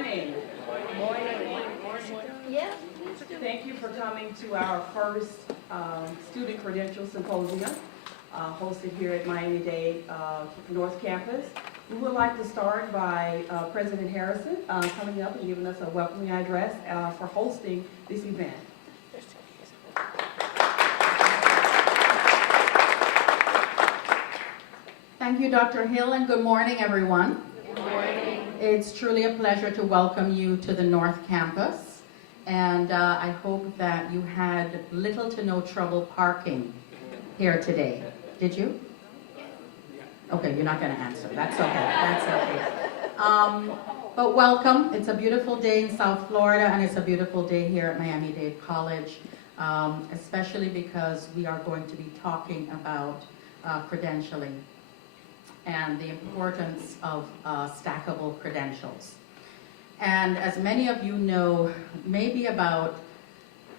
morning. Yeah. Thank you for coming to our first Student Credential Symposium hosted here at Miami-Dade North Campus. We would like to start by President Harrison coming up and giving us a welcoming address for hosting this event. Thank you, Dr. Hill, and good morning, everyone. Good morning. It's truly a pleasure to welcome you to the North Campus, and I hope that you had little to no trouble parking here today. Did you? Okay, you're not going to answer. That's okay. That's okay. But welcome. It's a beautiful day in South Florida, and it's a beautiful day here at Miami-Dade College, especially because we are going to be talking about credentialing and the importance of stackable credentials. And as many of you know, maybe about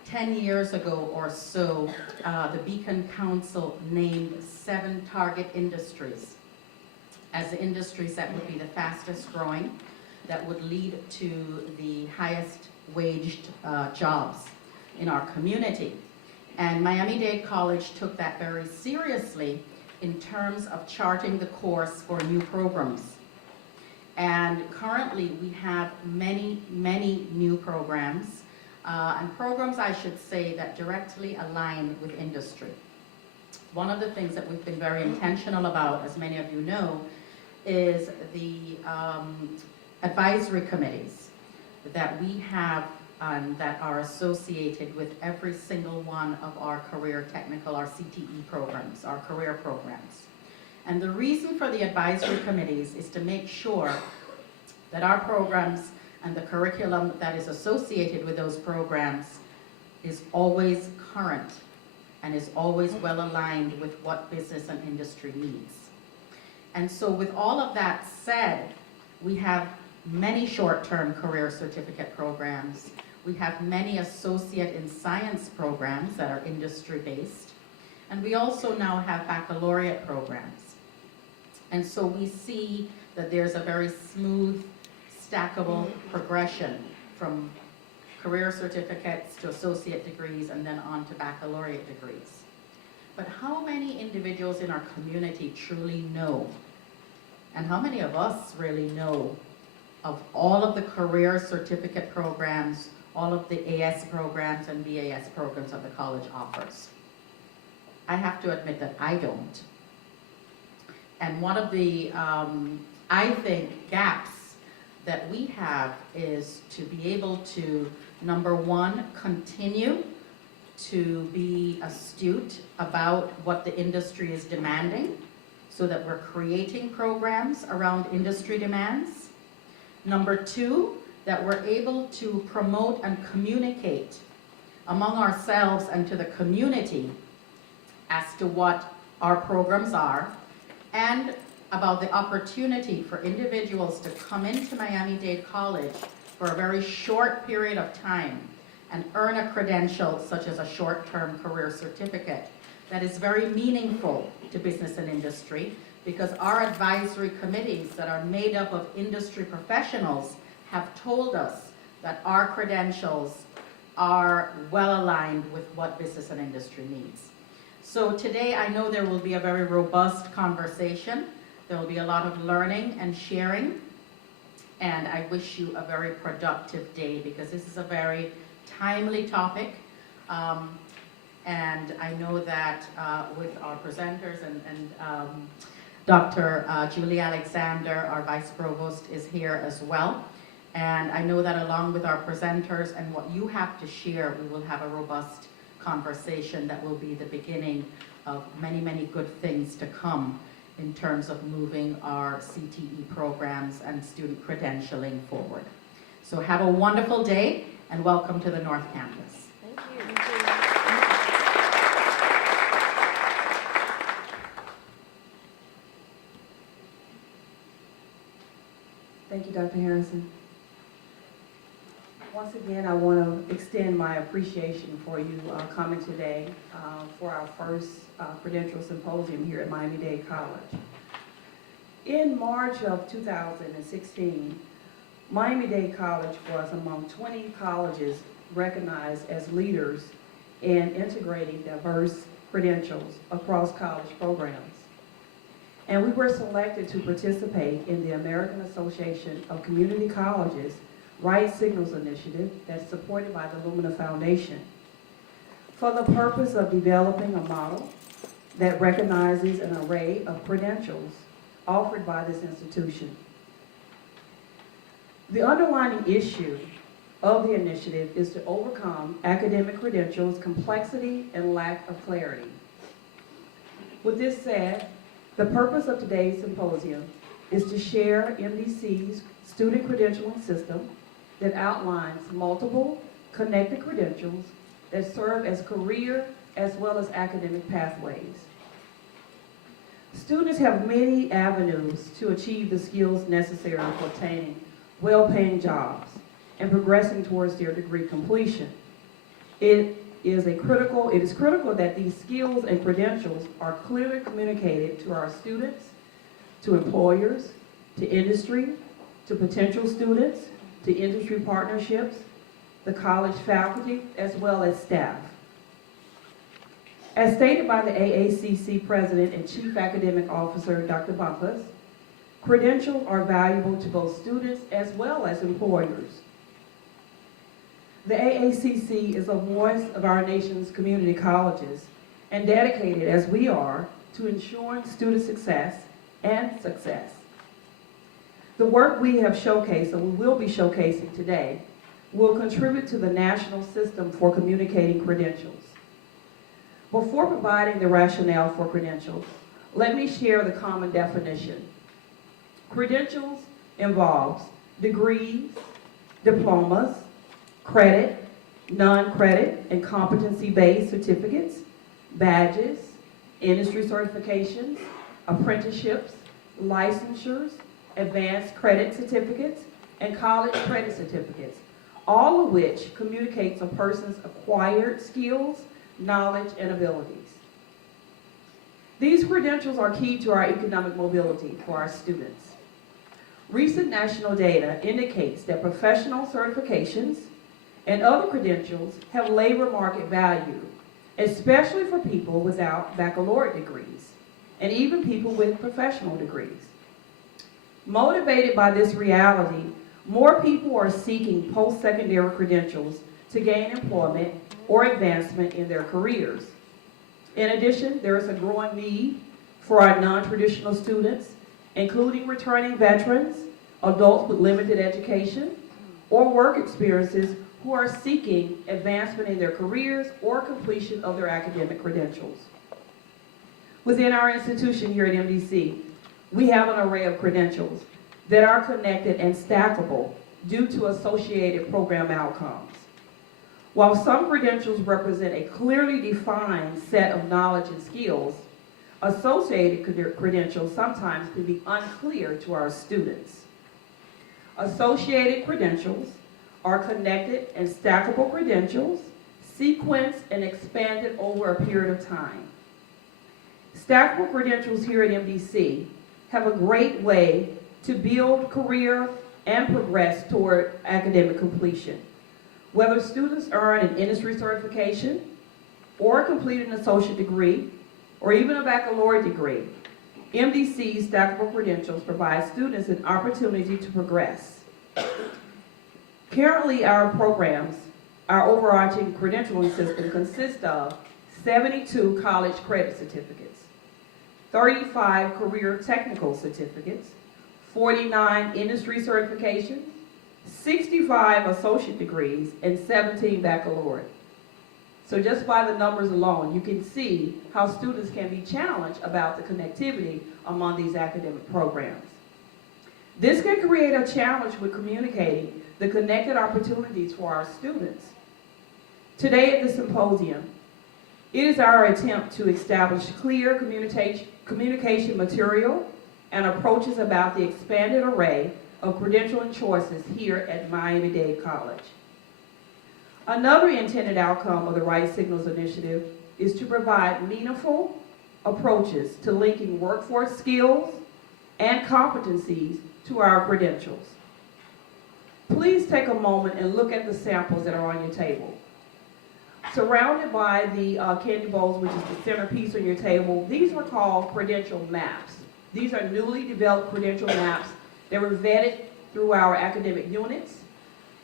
10 years ago or so, the Beacon Council named 7 target industries as the industries that would be the fastest growing, that would lead to the highest waged jobs in our community. And Miami-Dade College took that very seriously in terms of charting the course for new programs. And currently we have many, many new programs, and programs, I should say, that directly align with industry. One of the things that we've been very intentional about, as many of you know, is the advisory committees that we have that are associated with every single one of our career technical, our CTE programs, our career programs. And the reason for the advisory committees is to make sure that our programs and the curriculum that is associated with those programs is always current and is always well aligned with what business and industry needs. And so with all of that said, we have many short-term career certificate programs. We have many associate in science programs that are industry-based. And we also now have baccalaureate programs. And so we see that there's a very smooth, stackable progression from career certificates to associate degrees and then on to baccalaureate degrees. But how many individuals in our community truly know, and how many of us really know, of all of the career certificate programs, all of the AS programs and BAS programs that the college offers? I have to admit that I don't. And one of the, I think, gaps that we have is to be able to, number one, continue to be astute about what the industry is demanding so that we're creating programs around industry demands. Number two, that we're able to promote and communicate among ourselves and to the community as to what our programs are and about the opportunity for individuals to come into Miami-Dade College for a very short period of time and earn a credential such as a short-term career certificate that is very meaningful to business and industry, because our advisory committees that are made up of industry professionals have told us that our credentials are well aligned with what business and industry needs. So today I know there will be a very robust conversation. There will be a lot of learning and sharing, and I wish you a very productive day because this is a very timely topic. And I know that with our presenters and Dr. Julie Alexander, our Vice Provost, is here as well. And I know that along with our presenters and what you have to share, we will have a robust conversation that will be the beginning of many, many good things to come in terms of moving our CTE programs and student credentialing forward. So have a wonderful day and welcome to the North Campus. Thank you. Thank you, Dr. Harrison. Once again, I want to extend my appreciation for you coming today for our first Credential Symposium here at Miami-Dade College. In March of 2016, Miami-Dade College was among 20 colleges recognized as leaders in integrating diverse credentials across college programs. And we were selected to participate in the American Association of Community Colleges Right Signals Initiative that's supported by the Lumina Foundation for the purpose of developing a model that recognizes an array of credentials offered by this institution. The underlying issue of the initiative is to overcome academic credentials' complexity and lack of clarity. With this said, the purpose of today's symposium is to share MDC's student credentialing system that outlines multiple connected credentials that serve as career as well as academic pathways. Students have many avenues to achieve the skills necessary for obtaining well-paying jobs and progressing towards their degree completion. It is critical that these skills and credentials are clearly communicated to our students, to employers, to industry, to potential students, to industry partnerships, the college faculty, as well as staff. As stated by the AACC President and Chief Academic Officer, Dr. Bumpus, credentials are valuable to both students as well as employers. The AACC is a voice of our nation's community colleges and dedicated, as we are, to ensuring student success and success. The work we have showcased, and we will be showcasing today, will contribute to the national system for communicating credentials. Before providing the rationale for credentials, let me share the common definition. Credentials involves degrees, diplomas, credit, non-credit, and competency-based certificates, badges, industry certifications, apprenticeships, licensures, advanced credit certificates, and college credit certificates, all of which communicates a person's acquired skills, knowledge, and abilities. These credentials are key to our economic mobility for our students. Recent national data indicates that professional certifications and other credentials have labor market value, especially for people without baccalaureate degrees, and even people with professional degrees. Motivated by this reality, more people are seeking post-secondary credentials to gain employment or advancement in their careers. In addition, there is a growing need for our non-traditional students, including returning veterans, adults with limited education, or work experiences who are seeking advancement in their careers or completion of their academic credentials. Within our institution here at MDC, we have an array of credentials that are connected and stackable due to associated program outcomes. While some credentials represent a clearly defined set of knowledge and skills, associated credentials sometimes can be unclear to our students. Associated credentials are connected and stackable credentials, sequenced and expanded over a period of time. Stackable credentials here at MDC have a great way to build career and progress toward academic completion. Whether students earn an industry certification or complete an associate degree or even a baccalaureate degree, MDC's stackable credentials provide students an opportunity to progress. Currently, our programs, our overarching credentialing system consists of 72 college credit certificates, 35 career technical certificates, 49 industry certifications, 65 associate degrees, and 17 baccalaureate. So just by the numbers alone, you can see how students can be challenged about the connectivity among these academic programs. This can create a challenge with communicating the connected opportunities for our students. Today at the symposium, it is our attempt to establish clear communication material and approaches about the expanded array of credentialing choices here at Miami-Dade College. Another intended outcome of the Right Signals Initiative is to provide meaningful approaches to linking workforce skills and competencies to our credentials. please take a moment and look at the samples that are on your table. Surrounded by the candy bowls, which is the centerpiece on your table, these are called credential maps. These are newly developed credential maps that were vetted through our academic units.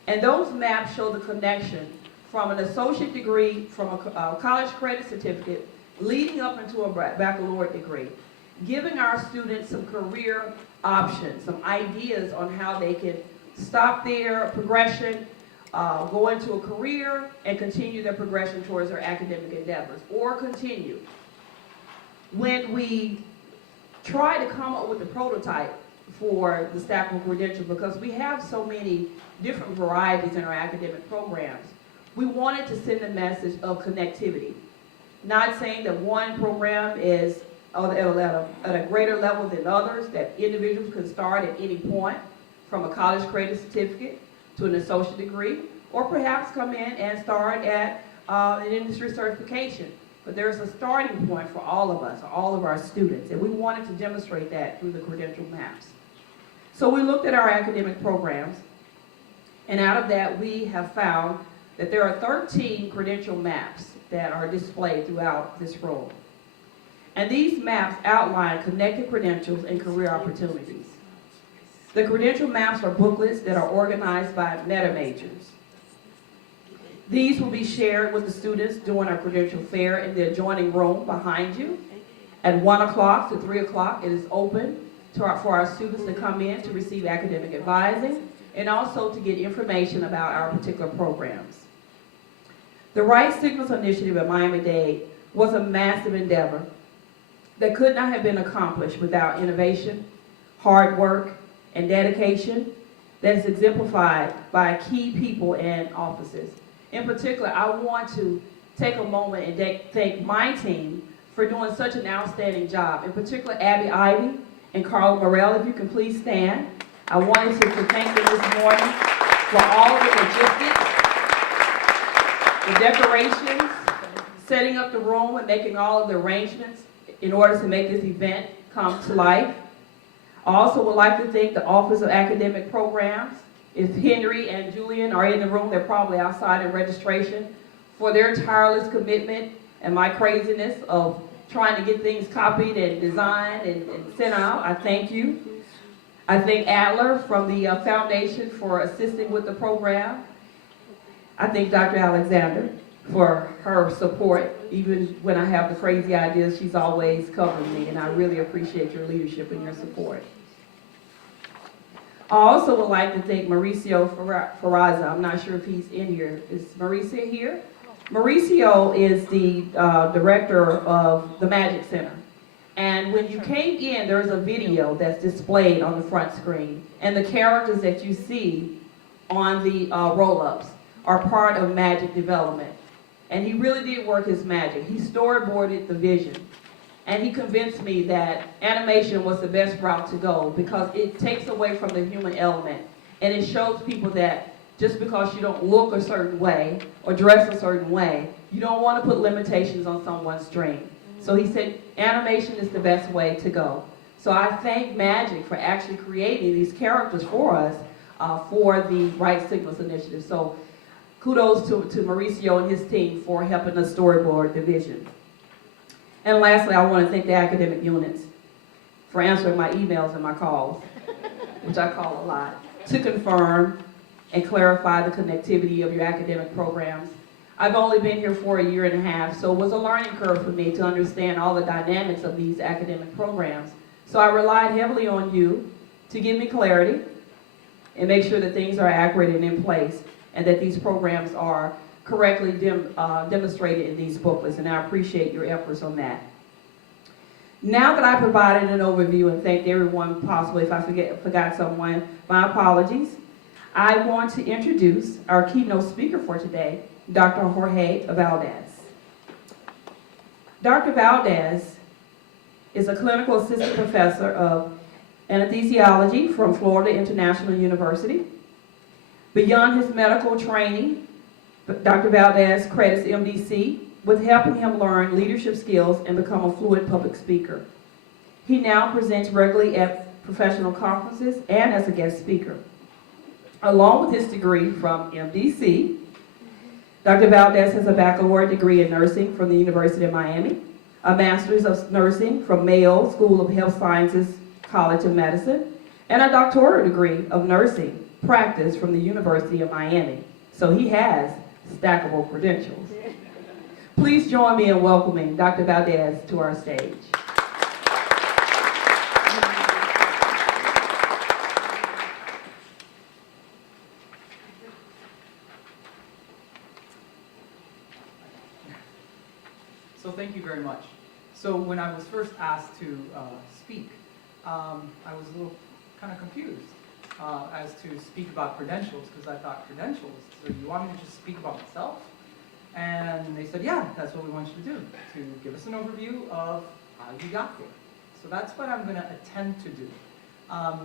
And those maps show the connection from an associate degree, from a college credit certificate, leading up into a baccalaureate degree, giving our students some career options, some ideas on how they can stop their progression, go into a career, and continue their progression towards their academic endeavors, or continue. When we try to come up with a prototype for the stackable credential, because we have so many different varieties in our academic programs, we wanted to send a message of connectivity. Not saying that one program is at a greater level than others, that individuals can start at any point from a college credit certificate to an associate degree, or perhaps come in and start at an industry certification. But there's a starting point for all of us, all of our students, and we wanted to demonstrate that through the credential maps. So we looked at our academic programs, and out of that we have found that there are 13 credential maps that are displayed throughout this room. And these maps outline connected credentials and career opportunities. The credential maps are booklets that are organized by meta majors. These will be shared with the students during our credential fair in the adjoining room behind you. At 1 o'clock to 3 o'clock, it is open for our students to come in to receive academic advising and also to get information about our particular programs. The Right Signals Initiative at Miami-Dade was a massive endeavor that could not have been accomplished without innovation, hard work, and dedication that is exemplified by key people and offices. In particular, I want to take a moment and thank my team for doing such an outstanding job. In particular, Abby Ivy and Carla Morell, if you can please stand. I wanted to thank them this morning for all of the logistics, the decorations, setting up the room and making all of the arrangements in order to make this event come to life. I also would like to thank the Office of Academic Programs. If Henry and Julian are in the room, they're probably outside in registration, for their tireless commitment and my craziness of trying to get things copied and designed and sent out. I thank you. I thank Adler from the foundation for assisting with the program. I thank Dr. Alexander for her support. Even when I have the crazy ideas, she's always covering me, and I really appreciate your leadership and your support. I also would like to thank Mauricio Ferraza. I'm not sure if he's in here. Is Mauricio here? Mauricio is the director of the Magic Center. And when you came in, there's a video that's displayed on the front screen. And the characters that you see on the roll-ups are part of Magic development. And he really did work his magic. He storyboarded the vision. And he convinced me that animation was the best route to go because it takes away from the human element. And it shows people that just because you don't look a certain way or dress a certain way, you don't want to put limitations on someone's dream. So he said animation is the best way to go. So I thank Magic for actually creating these characters for us for the Right Signals Initiative. So kudos to Mauricio and his team for helping us storyboard the vision. And lastly, I want to thank the academic units for answering my emails and my calls, which I call a lot, to confirm and clarify the connectivity of your academic programs. I've only been here for 1.5 years, so it was a learning curve for me to understand all the dynamics of these academic programs. So I relied heavily on you to give me clarity and make sure that things are accurate and in place and that these programs are correctly demonstrated in these booklets, and I appreciate your efforts on that. Now that I provided an overview and thanked everyone possibly, if I forgot someone, my apologies. I want to introduce our keynote speaker for today, Dr. Jorge Valdez. Dr. Valdez is a clinical assistant professor of anesthesiology from Florida International University. Beyond his medical training, Dr. Valdez credits MDC with helping him learn leadership skills and become a fluent public speaker. He now presents regularly at professional conferences and as a guest speaker. Along with his degree from MDC, Dr. Valdez has a baccalaureate degree in nursing from the University of Miami, a master's of nursing from Mayo School of Health Sciences College of Medicine, and a doctoral degree of nursing practice from the University of Miami. So he has stackable credentials. Please join me in welcoming Dr. Valdez to our stage. So thank you very much. So when I was first asked to speak, I was a little kind of confused as to speak about credentials, because I thought credentials, so you want me to just speak about myself? And they said, yeah, that's what we want you to do, to give us an overview of how you got there. So that's what I'm going to attempt to do. I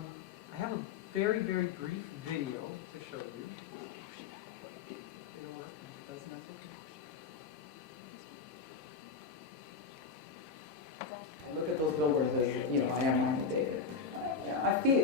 have a very, very brief video to show you. It'll work. If it doesn't, that's okay. Look at those billboards as, I am Miami-Dade.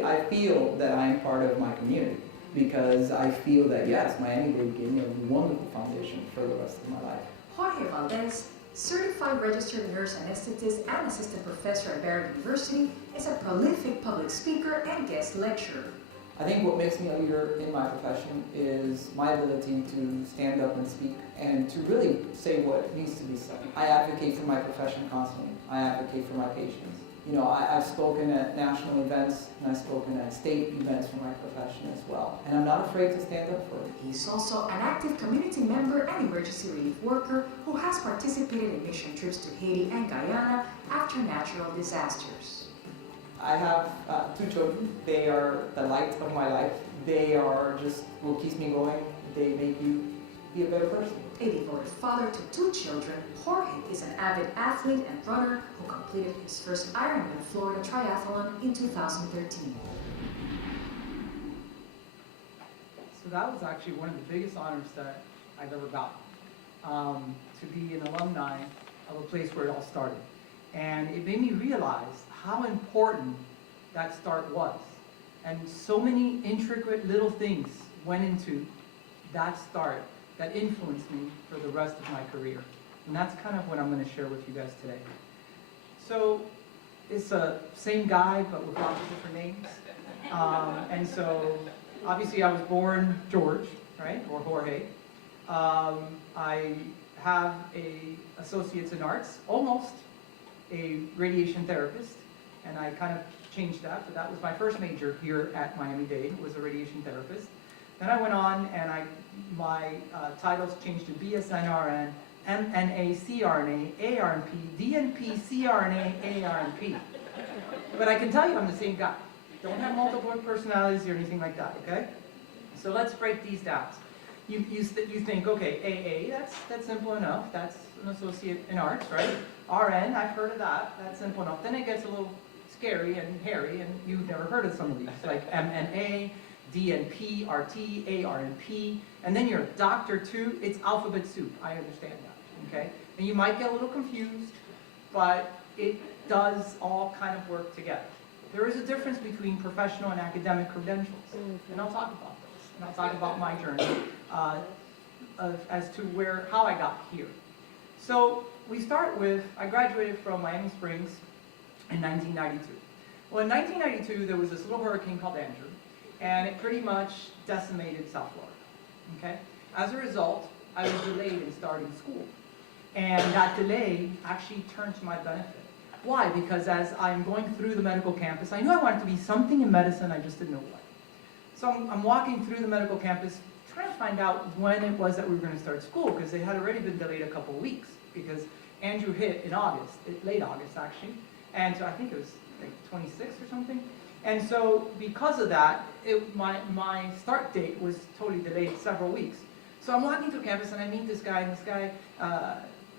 I feel that I am part of my community, because I feel that, yes, Miami-Dade gave me a wonderful foundation for the rest of my life. Jorge Valdez, certified registered nurse anesthetist and assistant professor at Barrett University, is a prolific public speaker and guest lecturer. I think what makes me a leader in my profession is my ability to stand up and speak and to really say what needs to be said. I advocate for my profession constantly. I advocate for my patients. I've spoken at national events and I've spoken at state events for my profession as well. And I'm not afraid to stand up for it. He's also an active community member and emergency relief worker who has participated in mission trips to Haiti and Guyana after natural disasters. I have 2 children. They are the light of my life. They are just what keeps me going. They make you be a better person. A devoted father to 2 children, Jorge is an avid athlete and runner who completed his first Ironman Florida triathlon in 2013. So that was actually one of the biggest honors that I've ever gotten, to be an alumni of a place where it all started. And it made me realize how important that start was. And so many intricate little things went into that start that influenced me for the rest of my career. And that's kind of what I'm going to share with you guys today. So it's the same guy, but with lots of different names. And so obviously I was born George, right, or Jorge. I have a associate's in arts, almost a radiation therapist, and I kind of changed that, but that was my first major here at Miami-Dade, was a radiation therapist. Then I went on and my titles changed to BSN-RN, MNA, CRNA, ARNP, DNP, CRNA, ARNP. But I can tell you I'm the same guy. Don't have multiple personalities or anything like that, okay? So let's break these down. You think, okay, AA, that's simple enough. That's an associate in arts, right? RN, I've heard of that. That's simple enough. Then it gets a little scary and hairy, and you've never heard of some of these, like MNA, DNP, RT, ARNP, and then you're a doctor too. It's alphabet soup. I understand that, okay? And you might get a little confused, but it does all kind of work together. There is a difference between professional and academic credentials, and I'll talk about those. And I'll talk about my journey as to how I got here. So we start with, I graduated from Miami Springs in 1992. Well, in 1992, there was this little hurricane called Andrew, and it pretty much decimated South Florida, okay? As a result, I was delayed in starting school, and that delay actually turned to my benefit. Why? Because as I'm going through the medical campus, I knew I wanted to be something in medicine, I just didn't know what. So I'm walking through the medical campus, trying to find out when it was that we were going to start school, because it had already been delayed a couple of weeks, because Andrew hit in August, late August actually, and so I think it was like 26 or something. And so because of that, my start date was totally delayed several weeks. So I'm walking through campus and I meet this guy,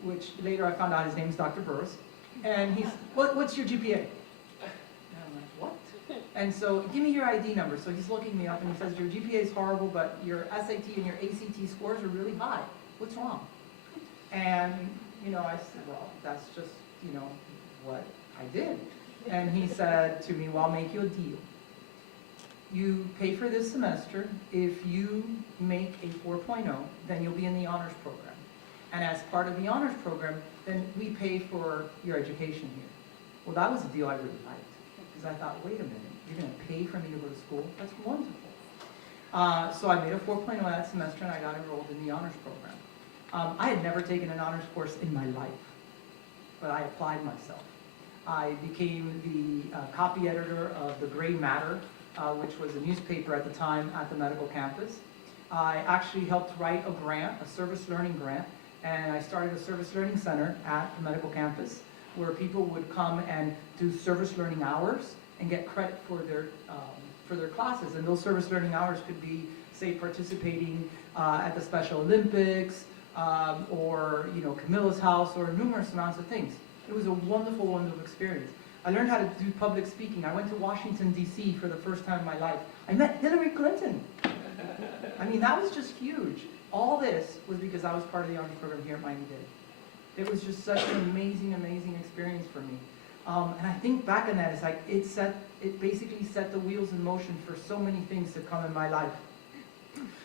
which later I found out his name is Dr. Burris, and he's, what's your GPA? And I'm like, what? And so, give me your ID number. So he's looking me up and he says, your GPA is horrible, but your SAT and your ACT scores are really high. What's wrong? And, I said, well, that's just, what I did. And he said to me, well, I'll make you a deal. you pay for this semester. If you make a 4.0, then you'll be in the honors program. And as part of the honors program, then we pay for your education here. Well, that was a deal I really liked, because I thought, wait a minute, you're going to pay for me to go to school? That's wonderful. So I made a 4.0 that semester, and I got enrolled in the honors program. I had never taken an honors course in my life, but I applied myself. I became the copy editor of the Gray Matter, which was a newspaper at the time at the medical campus. I actually helped write a grant, a service learning grant, and I started a service learning center at the medical campus where people would come and do service learning hours and get credit for their classes. And those service learning hours could be, say, participating at the Special Olympics, or Camilla's house, or numerous amounts of things. It was a wonderful, wonderful experience. I learned how to do public speaking. I went to Washington, D.C. for the first time in my life. I met Hillary Clinton. I mean, that was just huge. All this was because I was part of the honors program here at Miami-Dade. It was just such an amazing, amazing experience for me. And I think back on that, it's like it basically set the wheels in motion for so many things to come in my life.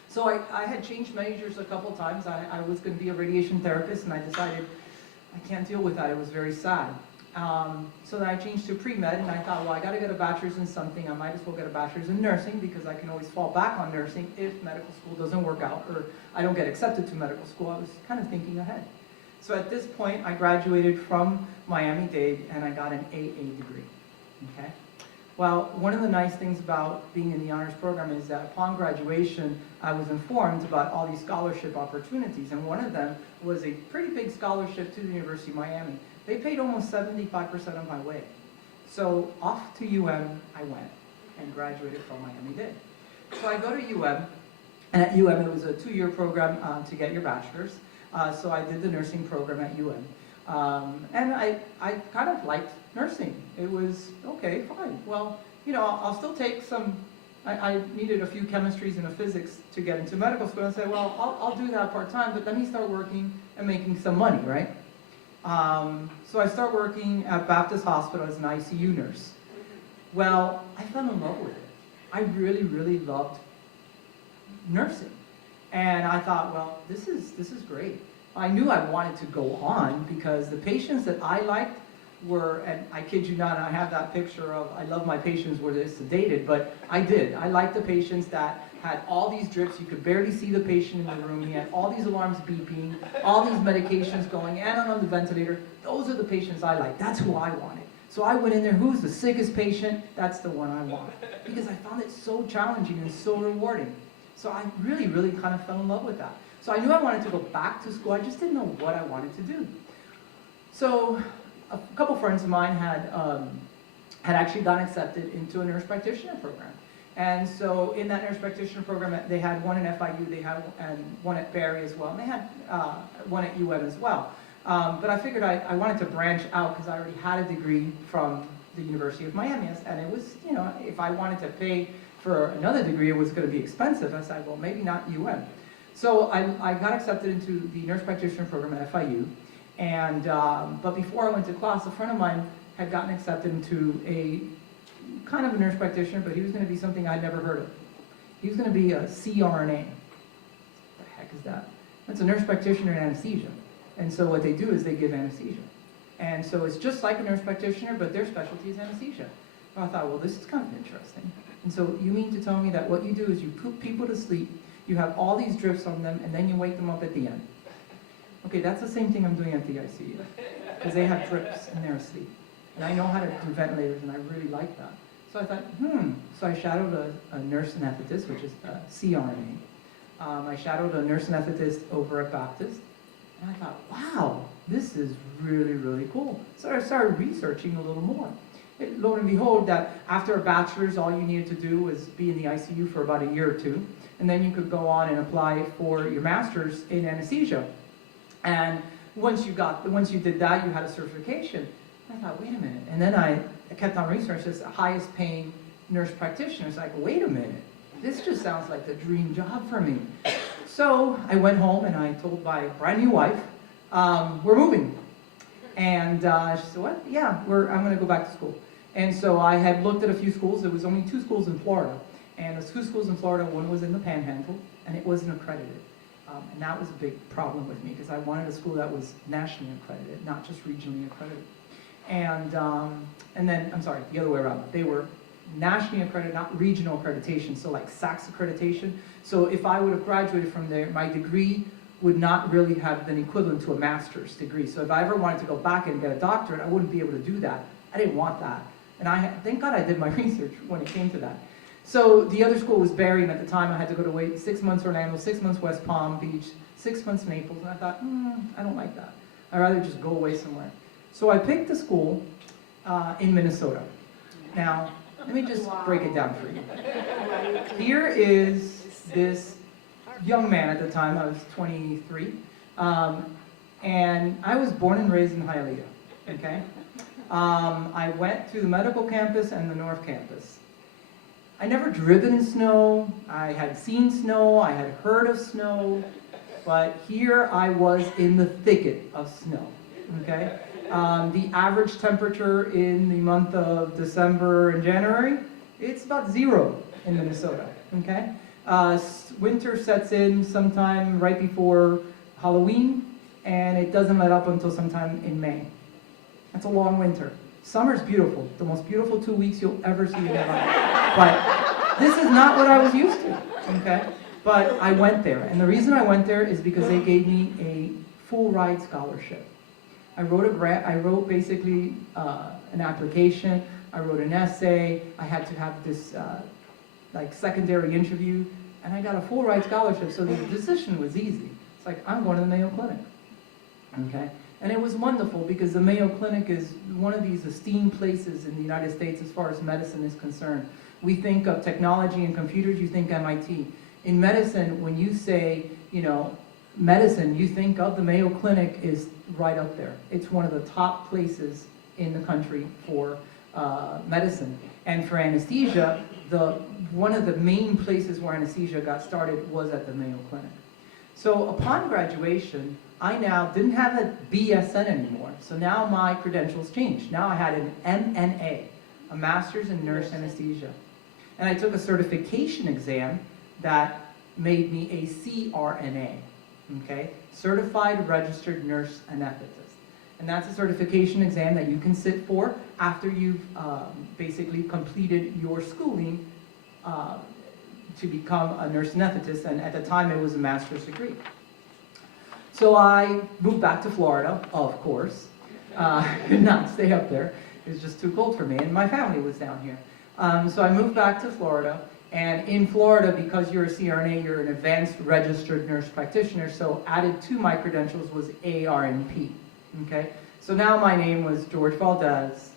So I had changed majors a couple times. I was going to be a radiation therapist, and I decided I can't deal with that. It was very sad. So then I changed to pre-med, and I thought, well, I got to get a bachelor's in something. I might as well get a bachelor's in nursing, because I can always fall back on nursing if medical school doesn't work out or I don't get accepted to medical school. I was kind of thinking ahead. So at this point, I graduated from Miami-Dade, and I got an AA degree. Okay. Well, one of the nice things about being in the honors program is that upon graduation, I was informed about all these scholarship opportunities, and one of them was a pretty big scholarship to the University of Miami. They paid almost 75% of my way. So off to UM I went and graduated from Miami-Dade. So I go to UM, and at UM it was a 2-year program to get your bachelor's. So I did the nursing program at UM. And I kind of liked nursing. It was, okay, fine. Well, I'll still take some, I needed a few chemistries and a physics to get into medical school, and say, well, I'll do that part-time, but let me start working and making some money, right? So I start working at Baptist Hospital as an ICU nurse. Well, I fell in love with it. I really, really loved nursing. And I thought, well, this is great. I knew I wanted to go on because the patients that I liked were, and I kid you not, I have that picture of, I love my patients where they're sedated, but I did. I liked the patients that had all these drips, you could barely see the patient in the room, he had all these alarms beeping, all these medications going, and on the ventilator. Those are the patients I liked. That's who I wanted. So I went in there, who's the sickest patient? That's the one I want. Because I found it so challenging and so rewarding. So I really, really kind of fell in love with that. So I knew I wanted to go back to school, I just didn't know what I wanted to do. So a couple friends of mine had actually gotten accepted into a nurse practitioner program. And so in that nurse practitioner program, they had one in FIU, they had one at Barry as well, and they had one at UM as well. But I figured I wanted to branch out because I already had a degree from the University of Miami, and it was, if I wanted to pay for another degree, it was going to be expensive. I said, well, maybe not UM. So I got accepted into the nurse practitioner program at FIU, and but before I went to class, a friend of mine had gotten accepted into a kind of a nurse practitioner, but he was going to be something I'd never heard of. He was going to be a CRNA. What the heck is that? That's a nurse practitioner in anesthesia. And so what they do is they give anesthesia. And so it's just like a nurse practitioner, but their specialty is anesthesia. And I thought, well, this is kind of interesting. And so you mean to tell me that what you do is you put people to sleep, you have all these drips on them, and then you wake them up at the end. Okay, that's the same thing I'm doing at the ICU, because they have drips and they're asleep. And I know how to do ventilators, and I really like that. So I thought, So I shadowed a nurse anesthetist, which is a CRNA. I shadowed a nurse anesthetist over at Baptist. And I thought, wow, this is really, really cool. So I started researching a little more. Lo and behold, that after a bachelor's, all you needed to do was be in the ICU for about a year or two. And then you could go on and apply for your master's in anesthesia. And once you did that, you had a certification. I thought, wait a minute. And then I kept on researching this highest paying nurse practitioner. It's like, wait a minute. This just sounds like the dream job for me. So I went home and I told my brand new wife, we're moving. And she said, what? Yeah, I'm going to go back to school. And so I had looked at a few schools. There was only 2 schools in Florida. And there's 2 schools in Florida, one was in the Panhandle, and it wasn't accredited. And that was a big problem with me, because I wanted a school that was nationally accredited, not just regionally accredited. And then, I'm sorry, the other way around. They were nationally accredited, not regional accreditation, so like SACS accreditation. So if I would have graduated from there, my degree would not really have been equivalent to a master's degree. So if I ever wanted to go back and get a doctorate, I wouldn't be able to do that. I didn't want that. And thank God I did my research when it came to that. So the other school was Berry, and at the time I had to go to wait 6 months Orlando, 6 months West Palm Beach, 6 months Naples, and I thought, I don't like that. I'd rather just go away somewhere. So I picked a school in Minnesota. Now, let me just break it down for you. Here is this young man at the time, I was 23, and I was born and raised in Hialeah, okay? I went to the medical campus and the North campus. I never driven in snow, I had seen snow, I had heard of snow, but here I was in the thicket of snow, okay? The average temperature in the month of December and January, it's about 0 in Minnesota, okay? Winter sets in sometime right before Halloween, and it doesn't let up until sometime in May. That's a long winter. Summer's beautiful, the most beautiful 2 weeks you'll ever see in your life. But this is not what I was used to, okay? But I went there, and the reason I went there is because they gave me a full ride scholarship. I wrote basically an application, I wrote an essay, I had to have this like secondary interview, and I got a full ride scholarship, so the decision was easy. It's like, I'm going to the Mayo Clinic, okay? And it was wonderful because the Mayo Clinic is one of these esteemed places in the United States as far as medicine is concerned. We think of technology and computers, you think MIT. In medicine, when you say, medicine, you think of the Mayo Clinic is right up there. It's one of the top places in the country for medicine. And for anesthesia, one of the main places where anesthesia got started was at the Mayo Clinic. So upon graduation, I now didn't have a BSN anymore. So now my credentials changed. Now I had an MNA, a Master's in Nurse Anesthesia. And I took a certification exam that made me a CRNA, okay? Certified Registered Nurse Anesthetist. And that's a certification exam that you can sit for after you've basically completed your schooling to become a nurse anesthetist, and at the time it was a master's degree. So I moved back to Florida, of course. Could not stay up there. It was just too cold for me, and my family was down here. So I moved back to Florida, and in Florida, because you're a CRNA, you're an advanced registered nurse practitioner, so added to my credentials was ARNP, okay? So now my name was George Valdez,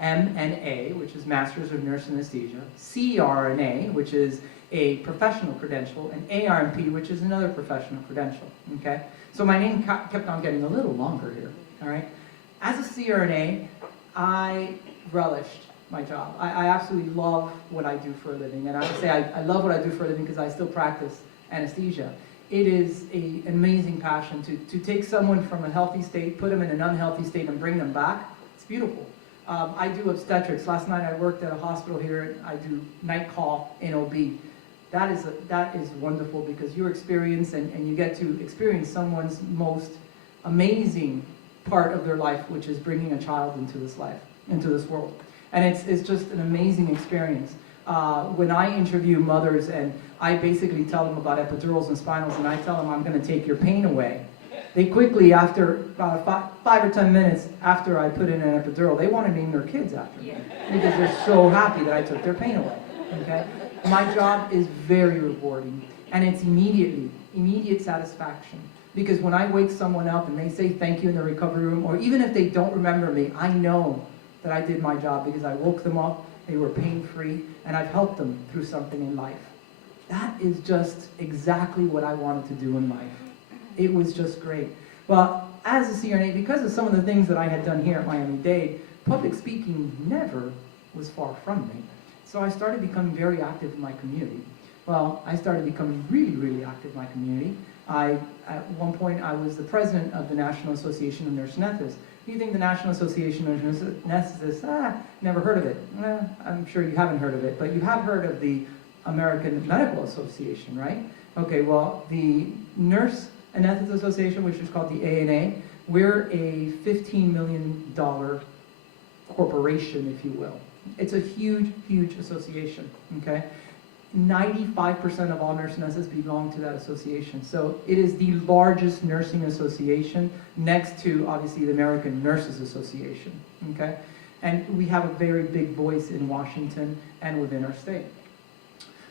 MNA, which is Masters of Nurse Anesthesia, CRNA, which is a professional credential, and ARNP, which is another professional credential, okay? So my name kept on getting a little longer here, all right? As a CRNA, I relished my job. I absolutely love what I do for a living, and I would say I love what I do for a living because I still practice anesthesia. It is an amazing passion to take someone from a healthy state, put them in an unhealthy state, and bring them back. It's beautiful. I do obstetrics. Last night I worked at a hospital here. I do night call in OB. That is wonderful because you experience and you get to experience someone's most amazing part of their life, which is bringing a child into this life, into this world. And it's just an amazing experience. When I interview mothers and I basically tell them about epidurals and spinals and I tell them I'm going to take your pain away, they quickly, after about 5 or 10 minutes after I put in an epidural, they want to name their kids after me because they're so happy that I took their pain away, okay? My job is very rewarding, and it's immediate satisfaction. Because when I wake someone up and they say thank you in the recovery room, or even if they don't remember me, I know that I did my job because I woke them up, they were pain-free, and I've helped them through something in life. That is just exactly what I wanted to do in life. It was just great. Well, as a CRNA, because of some of the things that I had done here at Miami-Dade, public speaking never was far from me. So I started becoming very active in my community. Well, I started becoming really, really active in my community. At one point, I was the president of the National Association of Nurse Anesthetists. You think the National Association of Nurse Anesthetists, never heard of it. I'm sure you haven't heard of it, but you have heard of the American Medical Association, right? Okay, well, the Nurse Anesthetist Association, which is called the ANA, we're a $15 million corporation, if you will. It's a huge, huge association, okay? 95% of all nurse anesthetists belong to that association. So it is the largest nursing association next to, obviously, the American Nurses Association, okay? And we have a very big voice in Washington and within our state.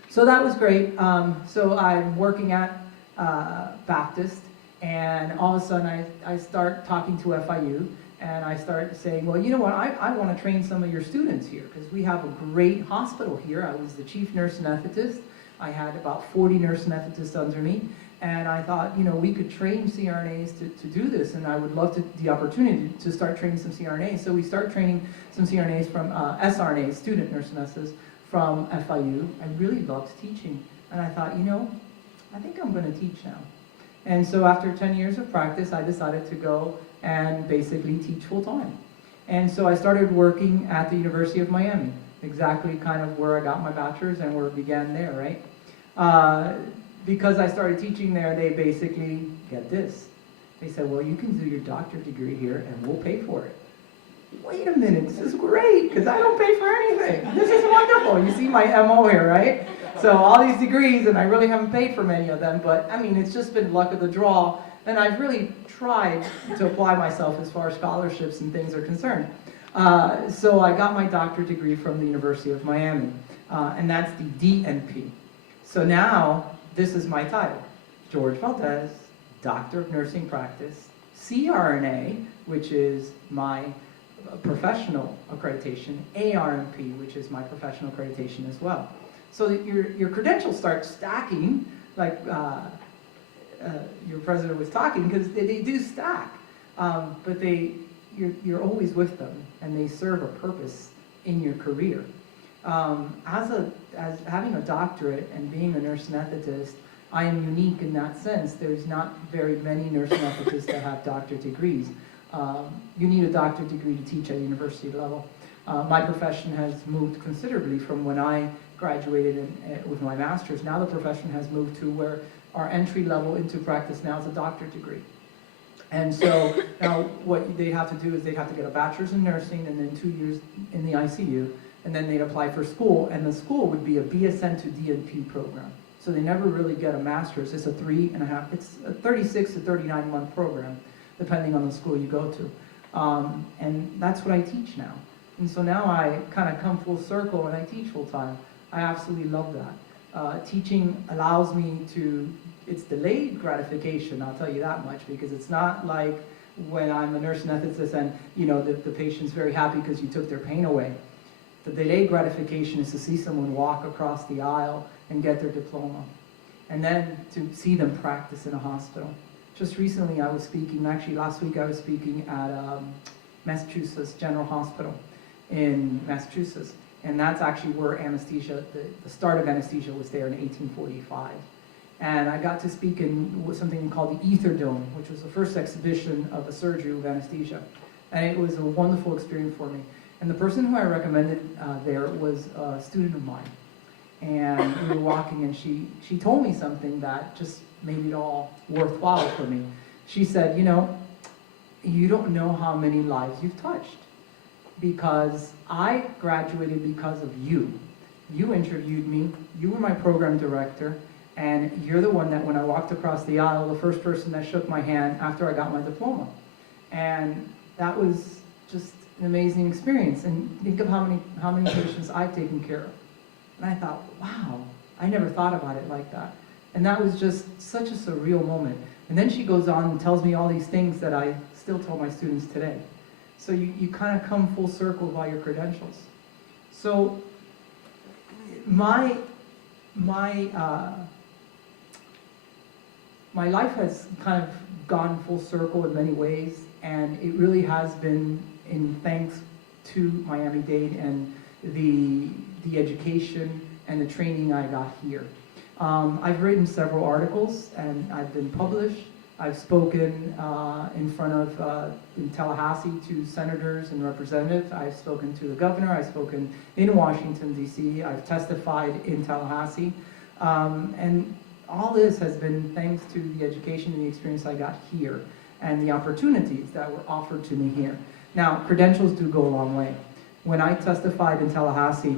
So that was great. So I'm working at Baptist, and all of a sudden I start talking to FIU, and I start saying, well, you know what, I want to train some of your students here, because we have a great hospital here. I was the chief nurse anesthetist. I had about 40 nurse anesthetists under me, and I thought, you know, we could train CRNAs to do this, and I would love the opportunity to start training some CRNAs. So we start training some CRNAs from SRNAs, student nurse anesthetists, from FIU. I really loved teaching, and I thought, you know, I think I'm going to teach now. And so after 10 years of practice, I decided to go and basically teach full-time. And so I started working at the University of Miami, exactly kind of where I got my bachelor's and where it began there, right? Because I started teaching there, they basically, get this, they said, well, you can do your doctorate degree here and we'll pay for it. Wait a minute, this is great, because I don't pay for anything. This is wonderful. You see my MO here, right? So all these degrees, and I really haven't paid for many of them, but I mean, it's just been luck of the draw, and I've really tried to apply myself as far as scholarships and things are concerned. So I got my doctorate degree from the University of Miami, and that's the DNP. So now, this is my title, George Valdez, Doctor of Nursing Practice, CRNA, which is my professional accreditation, ARNP, which is my professional accreditation as well. So that your credentials start stacking, like your president was talking, because they do stack, but you're always with them, and they serve a purpose in your career. As having a doctorate and being a nurse anesthetist, I am unique in that sense. There's not very many nurse anesthetists that have doctorate degrees. You need a doctorate degree to teach at university level. My profession has moved considerably from when I graduated with my master's. Now the profession has moved to where our entry level into practice now is a doctorate degree. And so now what they have to do is they have to get a bachelor's in nursing and then 2 years in the ICU, and then they'd apply for school, and the school would be a BSN to DNP program. So they never really get a master's. It's a 36 to 39 month program, depending on the school you go to. And that's what I teach now. And so now I kind of come full circle and I teach full time. I absolutely love that. Teaching allows me to, it's delayed gratification, I'll tell you that much, because it's not like when I'm a nurse anesthetist and you know the patient's very happy because you took their pain away. The delayed gratification is to see someone walk across the aisle and get their diploma, and then to see them practice in a hospital. Just recently I was speaking, actually last week I was speaking at Massachusetts General Hospital in Massachusetts, and that's actually where anesthesia, the start of anesthesia was there in 1845. And I got to speak in something called the Ether Dome, which was the first exhibition of a surgery with anesthesia. And it was a wonderful experience for me. And the person who I recommended there was a student of mine. And we were walking, and she told me something that just made it all worthwhile for me. She said, you know, you don't know how many lives you've touched, because I graduated because of you. You interviewed me, you were my program director, and you're the one that when I walked across the aisle, the first person that shook my hand after I got my diploma. And that was just an amazing experience. And think of how many patients I've taken care of. And I thought, wow, I never thought about it like that. And that was just such a surreal moment. And then she goes on and tells me all these things that I still tell my students today. So you kind of come full circle by your credentials. So my life has kind of gone full circle in many ways, and it really has been in thanks to Miami-Dade and the education and the training I got here. I've written several articles and I've been published. I've spoken in front of, in Tallahassee to senators and representatives. I've spoken to the governor. I've spoken in Washington, D.C. I've testified in Tallahassee. And all this has been thanks to the education and the experience I got here and the opportunities that were offered to me here. Now, credentials do go a long way. When I testified in Tallahassee,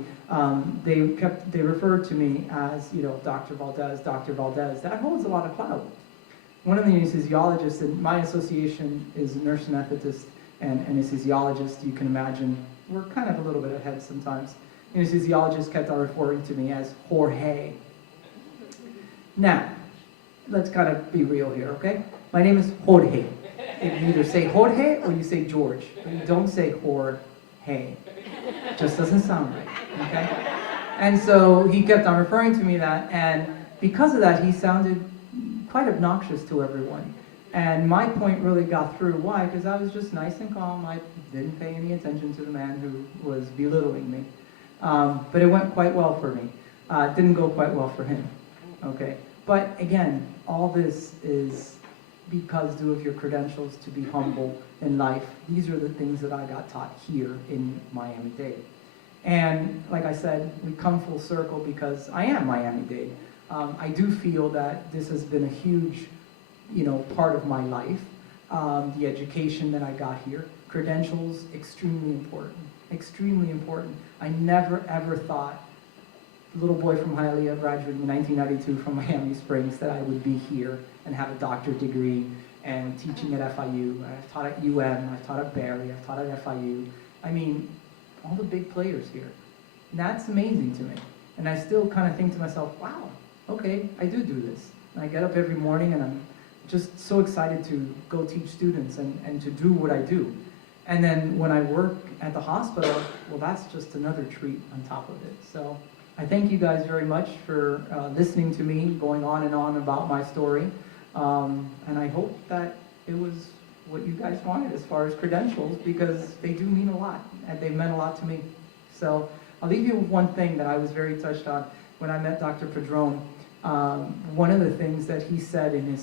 they referred to me as, you know, Dr. Valdez, Dr. Valdez. That holds a lot of clout. One of the anesthesiologists, and my association is a nurse anesthetist and anesthesiologist, you can imagine, we're kind of a little bit ahead sometimes. Anesthesiologists kept on referring to me as Jorge. Now, let's kind of be real here, okay? My name is Jorge. You either say Jorge or you say George, but you don't say Jorge. It just doesn't sound right, okay? And so he kept on referring to me that, and because of that, he sounded quite obnoxious to everyone. And my point really got through. Why? Because I was just nice and calm. I didn't pay any attention to the man who was belittling me. But it went quite well for me. It didn't go quite well for him, okay? But again, all this is because due of your credentials to be humble in life. These are the things that I got taught here in Miami-Dade. And like I said, we come full circle because I am Miami-Dade. I do feel that this has been a huge, part of my life. The education that I got here, credentials, extremely important, extremely important. I never ever thought, little boy from Hialeah, graduating in 1992 from Miami Springs, that I would be here and have a doctorate degree and teaching at FIU. I've taught at UM, I've taught at Barry, I've taught at FIU. I mean, all the big players here. And that's amazing to me. And I still kind of think to myself, wow, okay, I do this. And I get up every morning and I'm just so excited to go teach students and to do what I do. And then when I work at the hospital, well, that's just another treat on top of it. So I thank you guys very much for listening to me, going on and on about my story. And I hope that it was what you guys wanted as far as credentials, because they do mean a lot, and they've meant a lot to me. So I'll leave you with one thing that I was very touched on when I met Dr. Padron. One of the things that he said in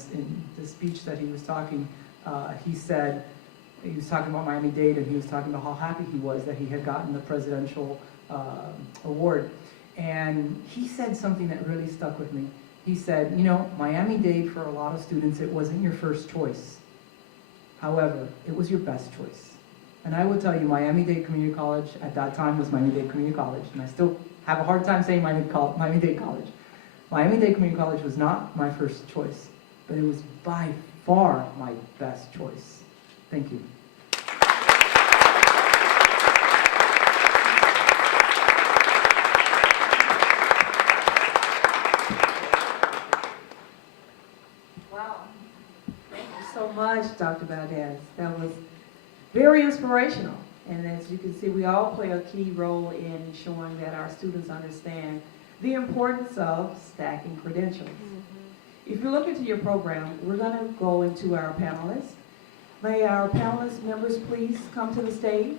the speech that he was talking, he was talking about Miami-Dade, and he was talking about how happy he was that he had gotten the presidential award. And he said something that really stuck with me. He said, Miami-Dade, for a lot of students, it wasn't your first choice. However, it was your best choice. And I will tell you, Miami-Dade Community College at that time was Miami-Dade Community College, and I still have a hard time saying Miami-Dade College. Miami-Dade Community College was not my first choice, but it was by far my best choice. Thank you. So much, Dr. Valdez. That was very inspirational. And as you can see, we all play a key role in ensuring that our students understand the importance of stacking credentials. If you look into your program, we're going to go into our panelists. May our panelist members please come to the stage.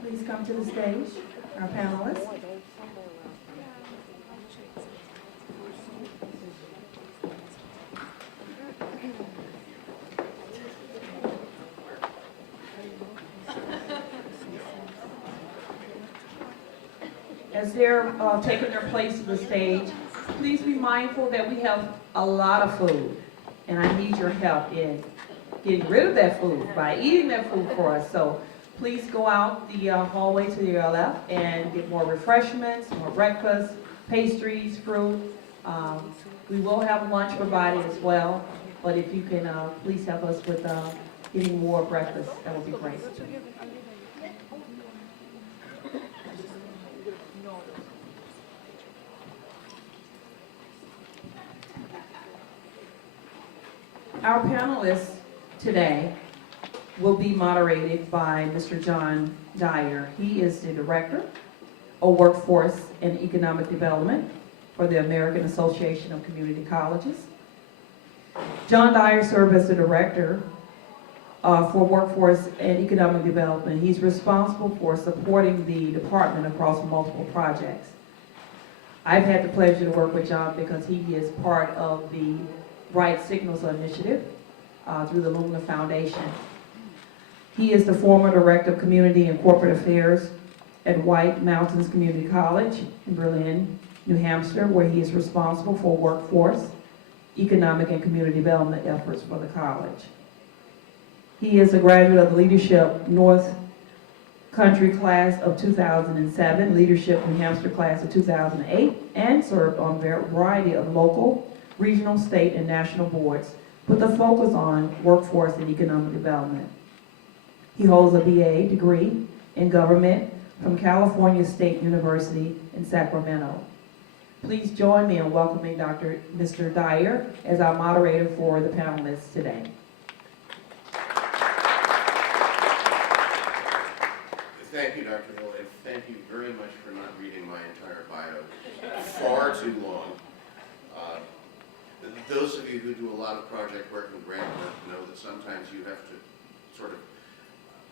Please come to the stage, our panelists. As they're taking their place to the stage, please be mindful that we have a lot of food, and I need your help in getting rid of that food by eating that food for us. So please go out the hallway to your left and get more refreshments, more breakfast, pastries, fruit. We will have lunch provided as well, but if you can please help us with getting more breakfast, that would be great. Our panelists today will be moderated by Mr. John Dyer. He is the director of Workforce and Economic Development for the American Association of Community Colleges. John Dyer served as the Director for Workforce and Economic Development. He's responsible for supporting the department across multiple projects. I've had the pleasure to work with John because he is part of the Bright Signals Initiative through the Lumina Foundation. He is the former Director of Community and Corporate Affairs at White Mountains Community College in Berlin, New Hampshire, where he is responsible for workforce, economic, and community development efforts for the college. He is a graduate of the Leadership North Country class of 2007, Leadership New Hampshire class of 2008, and served on a variety of local, regional, state, and national boards with a focus on workforce and economic development. He holds a BA degree in government from California State University in Sacramento. Please join me in welcoming Mr. Dyer as our moderator for the panelists today. Thank you, Dr. Hill, and thank you very much for not reading my entire bio. Far too long. Those of you who do a lot of project work and grant work know that sometimes you have to sort of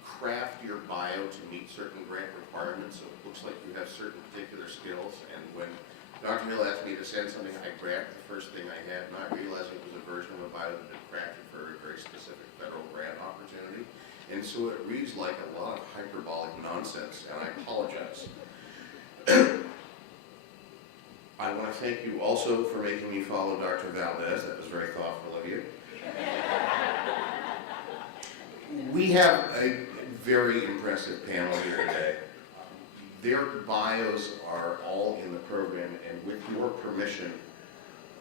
craft your bio to meet certain grant requirements, so it looks like you have certain particular skills. And when Dr. Hill asked me to send something, I grabbed the first thing I had, not realizing it was a version of a bio that had been crafted for a very specific federal grant opportunity. And so it reads like a lot of hyperbolic nonsense, and I apologize. I want to thank you also for making me follow Dr. Valdez. That was very thoughtful of you. We have a very impressive panel here today. Their bios are all in the program, and with your permission,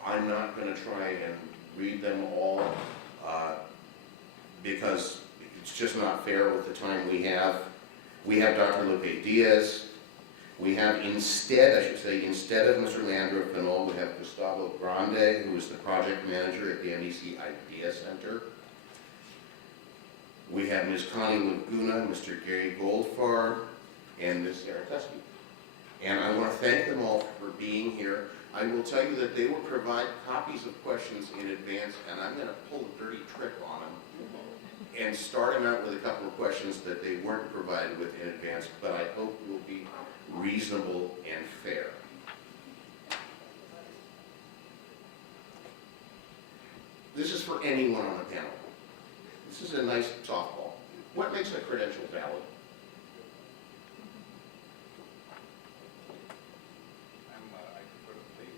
I'm not going to try and read them all because it's just not fair with the time we have. We have Dr. Lupe Diaz. We have instead of Mr. Leandro Pinol, we have Gustavo Grande, who is the project manager at the MDC Idea Center. We have Ms. Connie Laguna, Mr. Gary Goldfarb, and Ms. Sarah Tusky. And I want to thank them all for being here. I will tell you that they will provide copies of questions in advance, and I'm going to pull a dirty trick on them and start them out with a couple of questions that they weren't provided with in advance, but I hope will be reasonable and fair. This is for anyone on the panel. This is a nice softball. What makes a credential valid? I prefer to play.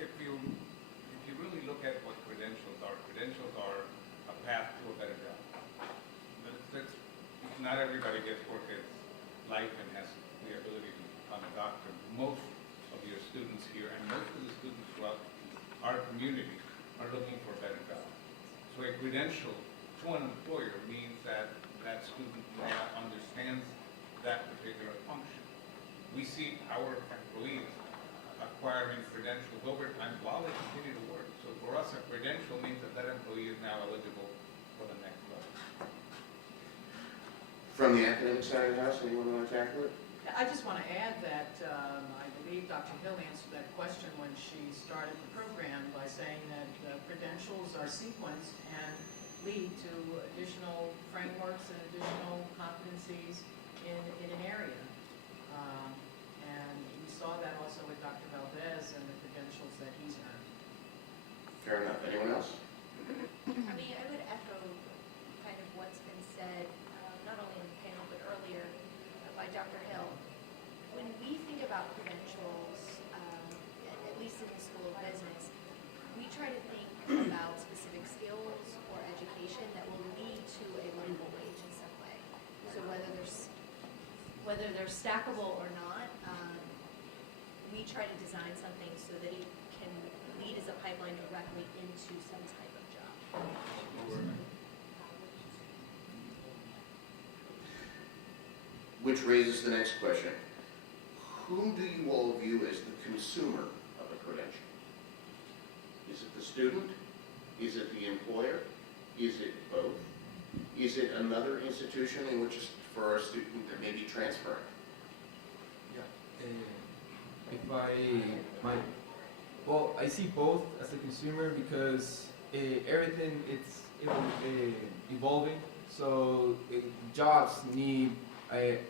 If you really look at what credentials are a path to a better job. Not everybody gets work at life and has the ability to become a doctor. Most of your students here and most of the students throughout our community are looking for a better job. So a credential to an employer means that that student now understands that particular function. We see our employees acquiring credentials over time while they continue to work. So for us, a credential means that that employee is now eligible for the next level. From the academic side of the house, anyone want to tackle it? I just want to add that I believe Dr. Hill answered that question when she started the program by saying that credentials are sequenced and lead to additional frameworks and additional competencies in an area. And we saw that also with Dr. Valdez and the credentials that he's earned. Fair enough. Anyone else? I mean, I would echo kind of what's been said, not only in the panel, but earlier by Dr. Hill. When we think about credentials, at least in the School of Business, we try to think about specific skills or education that will lead to a livable wage in some way. So whether they're stackable or not, we try to design something so that it can lead as a pipeline directly into some type of job. Which raises the next question. Whom do you all view as the consumer of a credential? Is it the student? Is it the employer? Is it both? Is it another institution in which for our student that may be transferring? If well, I see both as a consumer because everything it's evolving. So jobs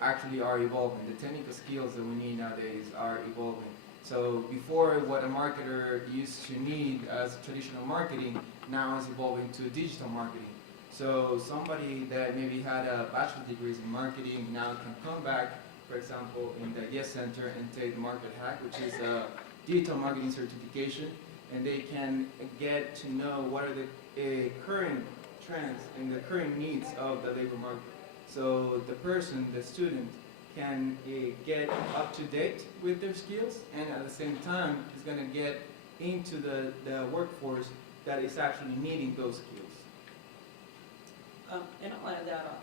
actually are evolving. The technical skills that we need nowadays are evolving. So before, what a marketer used to need as traditional marketing now is evolving to digital marketing. So somebody that maybe had a bachelor's degrees in marketing now can come back, for example, in the Yes Center and take the Market Hack, which is a digital marketing certification, and they can get to know what are the current trends and the current needs of the labor market. So the person, the student, can get up to date with their skills, and at the same time is going to get into the workforce that is actually needing those skills. And I'll add that.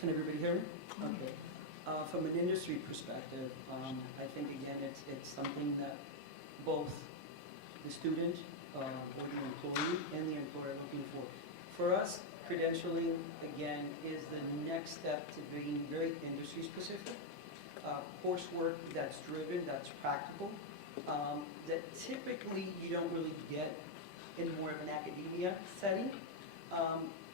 Can everybody hear me? Okay. From an industry perspective, I think again it's something that both the student or the employee and the employer are looking for. For us, credentialing again is the next step to being very industry specific. Coursework that's driven, that's practical, that typically you don't really get in more of an academia setting.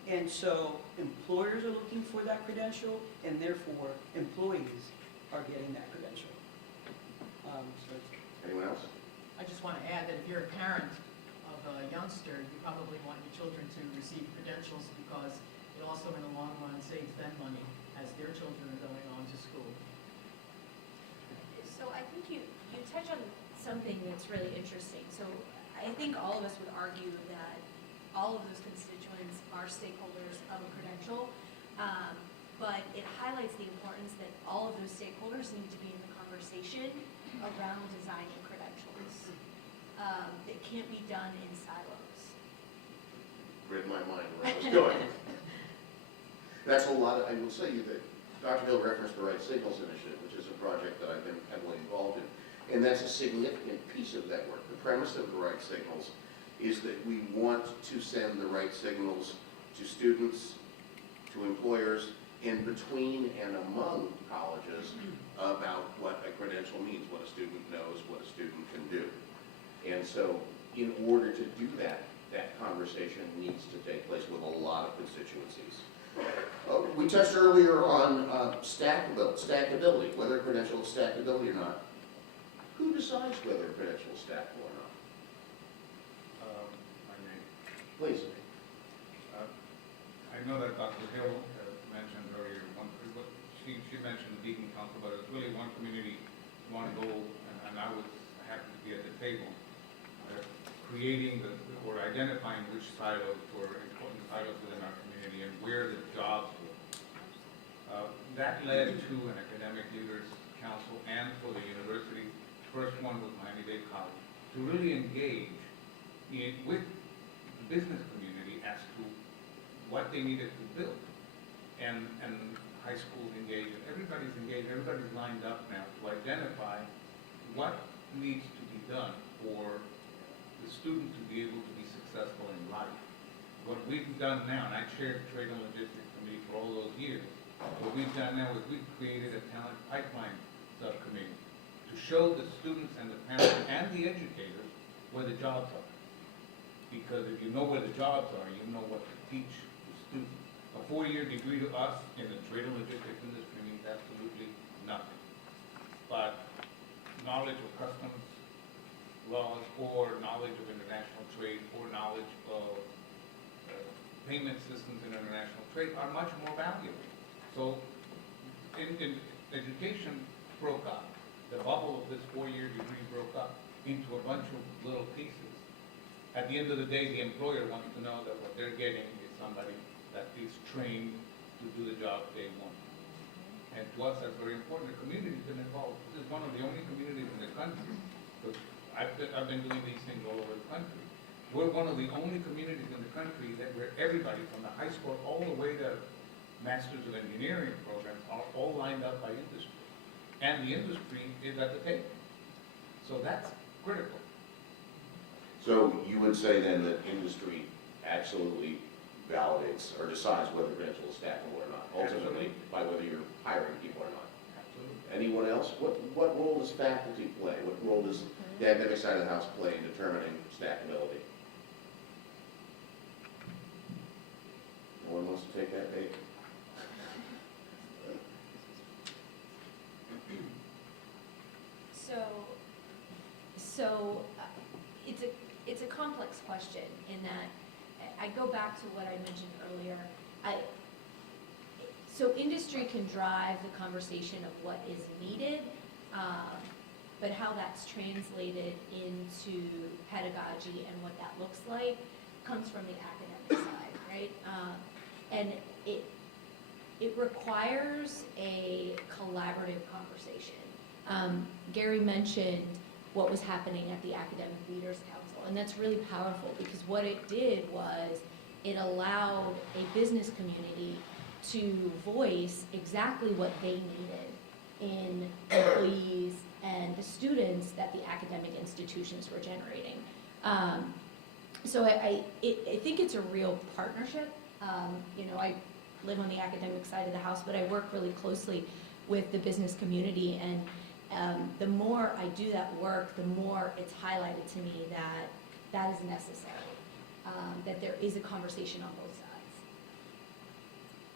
And so employers are looking for that credential, and therefore employees are getting that credential. Anyone else? I just want to add that if you're a parent of a youngster, you probably want your children to receive credentials because it also in the long run saves them money as their children are going on to school. So I think you touch on something that's really interesting. So I think all of us would argue that all of those constituents are stakeholders of a credential, but it highlights the importance that all of those stakeholders need to be in the conversation around designing credentials. It can't be done in silos. Read my mind where I was going. That's a lot I will say you that Dr. Hill referenced the Right Signals Initiative, which is a project that I've been heavily involved in. And that's a significant piece of that work. The premise of the Right Signals is that we want to send the right signals to students, to employers, in between and among colleges about what a credential means, what a student knows, what a student can do. And so in order to do that, that conversation needs to take place with a lot of constituencies. We touched earlier on stackability, whether a credential is stackability or not. Who decides whether a credential is stackable or not? I may. Please. I know that Dr. Hill mentioned earlier, she mentioned Beacon Council, but it's really one community, one goal, and I was happy to be at the table, creating or identifying which silos were important silos within our community and where the jobs were. That led to an academic leaders council and for the university, first one was Miami-Dade College, to really engage with the business community as to what they needed to build. And high schools engaged, and everybody's engaged, everybody's lined up now to identify what needs to be done for the student to be able to be successful in life. What we've done now, and I chaired the Trade and Logistics Committee for all those years, what we've done now is we've created a talent pipeline subcommittee to show the students and the parents and the educators where the jobs are. Because if you know where the jobs are, you know what to teach the students. A 4-year degree to us in the trade and logistics industry means absolutely nothing. But knowledge of customs laws or knowledge of international trade or knowledge of payment systems in international trade are much more valuable. So in education broke up. The bubble of this 4-year degree broke up into a bunch of little pieces. At the end of the day, the employer wants to know that what they're getting is somebody that is trained to do the job they want. And to us, that's very important. The community's been involved. This is one of the only communities in the country, because I've been doing these things all over the country. We're one of the only communities in the country where everybody from the high school all the way to Masters of Engineering programs are all lined up by industry. And the industry is at the table. So that's critical. So you would say then that industry absolutely validates or decides whether credential is stackable or not, ultimately by whether you're hiring people or not. Anyone else? What role does faculty play? What role does the academic side of the house play in determining stackability? No one wants to take that bait? So it's a complex question in that I go back to what I mentioned earlier. So industry can drive the conversation of what is needed, but how that's translated into pedagogy and what that looks like comes from the academic side, right? And it requires a collaborative conversation. Gary mentioned what was happening at the Academic Leaders Council, and that's really powerful because what it did was it allowed a business community to voice exactly what they needed in employees and the students that the academic institutions were generating. So I think it's a real partnership. I live on the academic side of the house, but I work really closely with the business community, and the more I do that work, the more it's highlighted to me that that is necessary, that there is a conversation on both sides.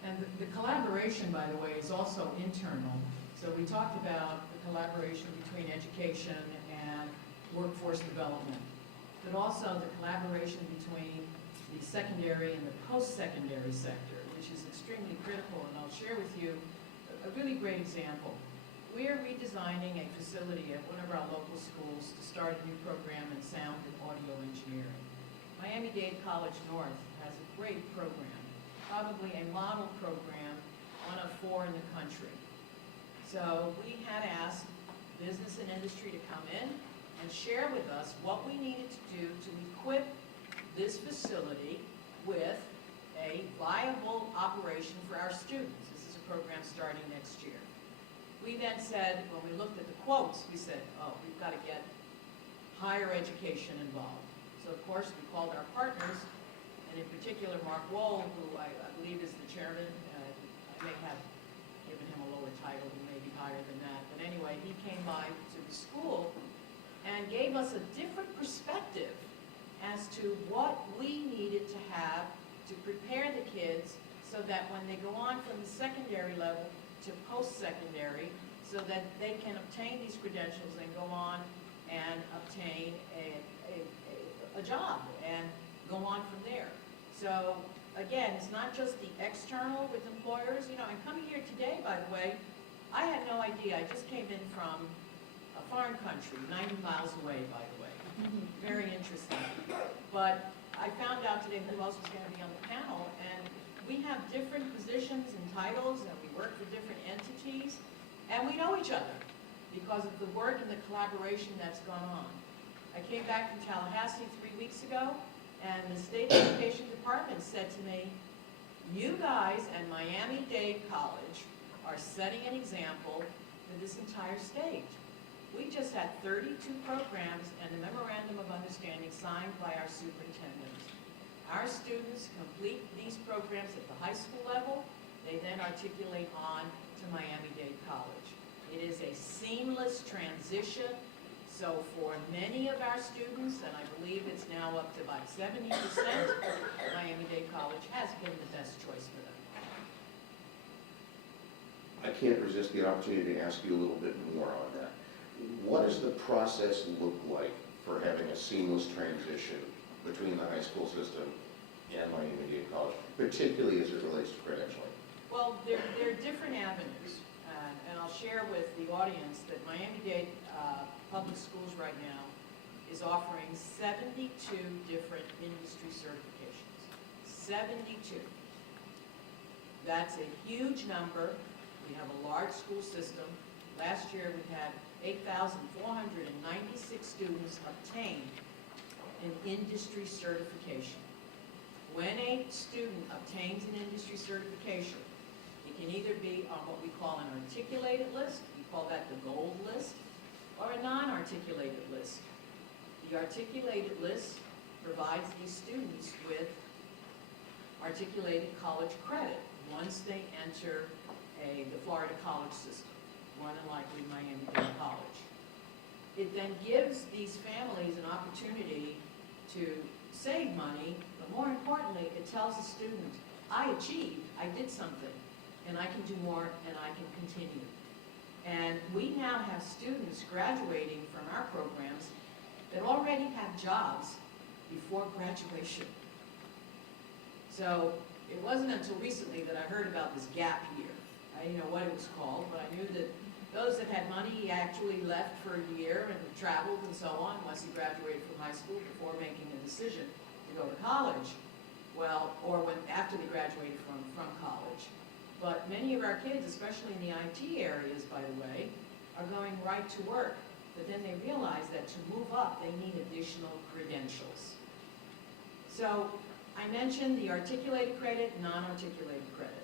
And the collaboration, by the way, is also internal. So we talked about the collaboration between education and workforce development, but also the collaboration between the secondary and the post-secondary sector, which is extremely critical, and I'll share with you a really great example. We are redesigning a facility at one of our local schools to start a new program in sound and audio engineering. Miami-Dade College North has a great program, probably a model program, one of 4 in the country. So we had asked business and industry to come in and share with us what we needed to do to equip this facility with a viable operation for our students. This is a program starting next year. We then said, when we looked at the quotes, we said, oh, we've got to get higher education involved. So of course, we called our partners, and in particular, Mark Wohl, who I believe is the chairman. I may have given him a lower title, he may be higher than that. But anyway, he came by to the school and gave us a different perspective as to what we needed to have to prepare the kids so that when they go on from the secondary level to post-secondary, so that they can obtain these credentials and go on and obtain a job and go on from there. So again, it's not just the external with employers. I'm coming here today, by the way, I had no idea. I just came in from a foreign country, 90 miles away, by the way. Very interesting. But I found out today who else was going to be on the panel, and we have different positions and titles, and we work for different entities, and we know each other because of the work and the collaboration that's gone on. I came back from Tallahassee 3 weeks ago, and the State Education Department said to me, you guys and Miami-Dade College are setting an example for this entire state. We just had 32 programs and a memorandum of understanding signed by our superintendents. Our students complete these programs at the high school level. They then articulate on to Miami-Dade College. It is a seamless transition. So for many of our students, and I believe it's now up to about 70%, Miami-Dade College has been the best choice for them. I can't resist the opportunity to ask you a little bit more on that. What does the process look like for having a seamless transition between the high school system and Miami-Dade College, particularly as it relates to credentialing? Well, there are different avenues, and I'll share with the audience that Miami-Dade Public Schools right now is offering 72 different industry certifications. 72. That's a huge number. We have a large school system. Last year we had 8,496 students obtain an industry certification. When a student obtains an industry certification, it can either be on what we call an articulated list, we call that the gold list, or a non-articulated list. The articulated list provides these students with articulated college credit once they enter the Florida college system. more than likely Miami-Dade College. It then gives these families an opportunity to save money, but more importantly, it tells the student, I achieved, I did something, and I can do more, and I can continue. And we now have students graduating from our programs that already have jobs before graduation. So it wasn't until recently that I heard about this gap year. I didn't know what it was called, but I knew that those that had money actually left for a year and traveled and so on once they graduated from high school before making a decision to go to college. Well, or when after they graduated from college. But many of our kids, especially in the IT areas, by the way, are going right to work. But then they realize that to move up, they need additional credentials. So I mentioned the articulated credit, non-articulated credit.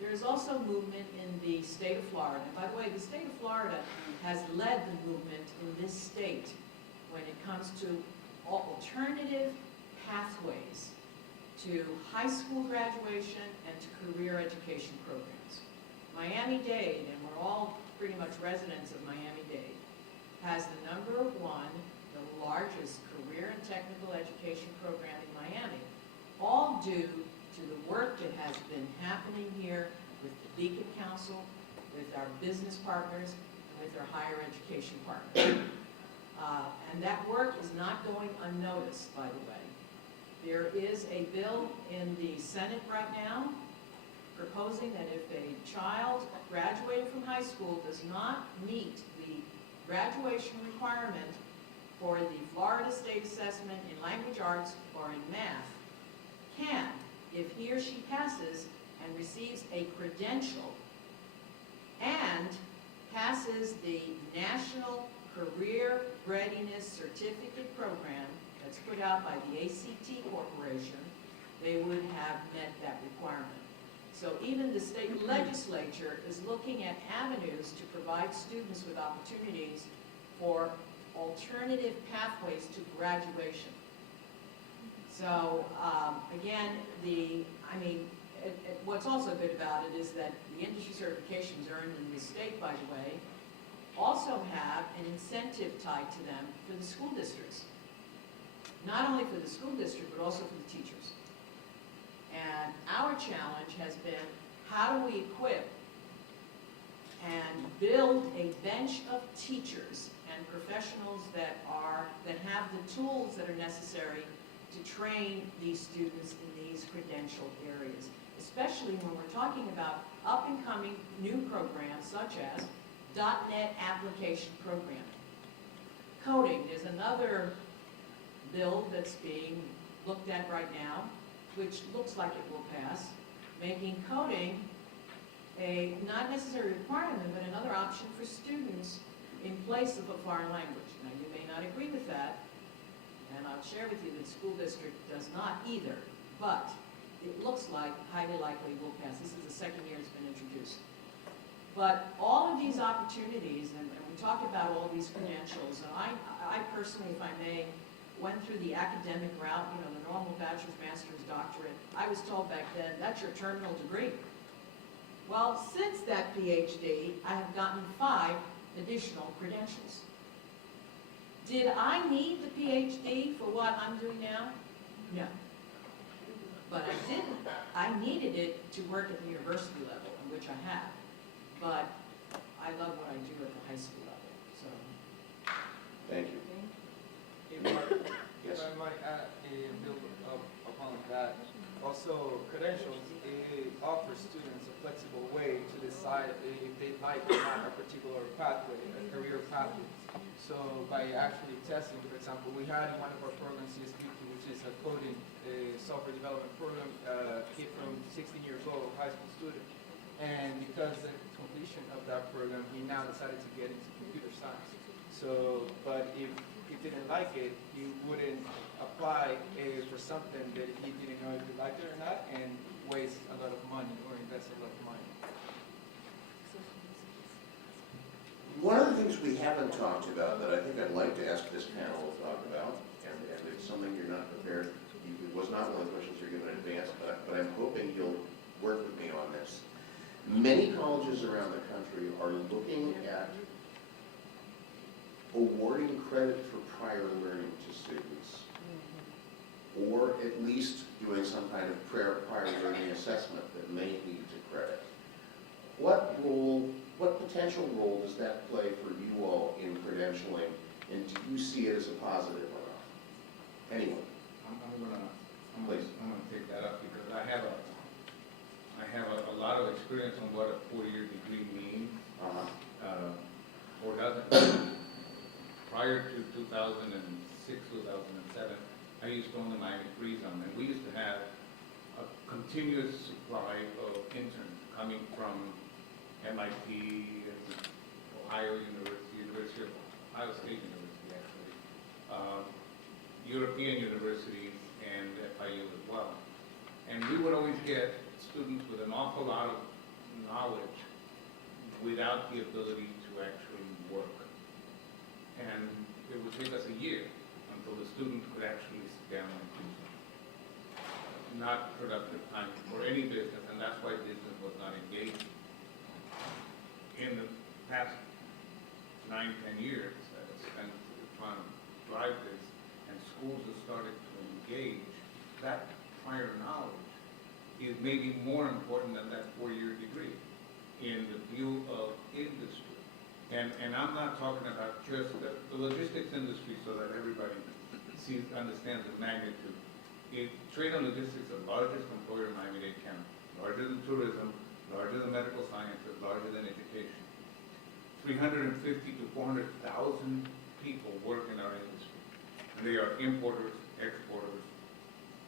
There is also movement in the state of Florida. And by the way, the state of Florida has led the movement in this state when it comes to alternative pathways to high school graduation and to career education programs. Miami-Dade, and we're all pretty much residents of Miami-Dade, has the #1, the largest career and technical education program in Miami, all due to the work that has been happening here with the Beacon Council, with our business partners, and with our higher education partners. And that work is not going unnoticed, by the way. There is a bill in the Senate right now proposing that if a child graduated from high school does not meet the graduation requirement for the Florida State Assessment in Language Arts or in math, can, if he or she passes and receives a credential and passes the National Career Readiness Certificate Program that's put out by the ACT Corporation, they would have met that requirement. So even the state legislature is looking at avenues to provide students with opportunities for alternative pathways to graduation. So again, what's also good about it is that the industry certifications earned in the state, by the way, also have an incentive tied to them for the school districts. Not only for the school district, but also for the teachers. And our challenge has been, how do we equip and build a bench of teachers and professionals that have the tools that are necessary to train these students in these credential areas, especially when we're talking about up-and-coming new programs such as .NET application programming. Coding, there's another bill that's being looked at right now, which looks like it will pass, making coding a not necessary requirement, but another option for students in place of a foreign language. Now, you may not agree with that, and I'll share with you that the school district does not either, but it looks like highly likely will pass. This is the second year it's been introduced. But all of these opportunities, and we talk about all these credentials, and I personally, if I may, went through the academic route, you know, the normal bachelor's, master's, doctorate. I was told back then, that's your terminal degree. Well, since that PhD, I have gotten 5 additional credentials. Did I need the PhD for what I'm doing now? No. But I didn't. I needed it to work at the university level, which I have. But I love what I do at the high school level, so. Thank you. If I might add and build up upon that, also credentials, it offers students a flexible way to decide if they like or not a particular pathway, a career pathway. So by actually testing, for example, we had in one of our programs, CSP2, which is a coding software development program, kid from 16 years old, high school student. And because of the completion of that program, he now decided to get into computer science. So, but if he didn't like it, he wouldn't apply for something that he didn't know if he liked it or not, and waste a lot of money or invest a lot of money. One of the things we haven't talked about that I think I'd like to ask this panel to talk about, and it's something you're not prepared, it was not one of the questions you're given in advance, but I'm hoping you'll work with me on this. Many colleges around the country are looking at awarding credit for prior learning to students, or at least doing some kind of prior learning assessment that may lead to credit. What potential role does that play for you all in credentialing, and do you see it as a positive or not? Anyone? I'm Please. gonna take that up because I have a lot of experience on what a 4-year degree means, or doesn't. Prior to 2006, 2007, I used to own the Miami Free Zone, and we used to have a continuous supply of interns coming from MIT, Ohio University, University of Ohio State University, actually, European universities, and FIU as well. And we would always get students with an awful lot of knowledge without the ability to actually work. And it would take us a year until the student could actually sit down and do something. Not productive time for any business, and that's why business was not engaged. In the past 9, 10 years that I've spent trying to drive this, and schools have started to engage, that prior knowledge is maybe more important than that 4-year degree in the view of industry. And I'm not talking about just the logistics industry so that everybody understands the magnitude. Trade and logistics is the largest employer in Miami-Dade County, larger than tourism, larger than medical sciences, larger than education. 350 to 400,000 people work in our industry. And they are importers, exporters,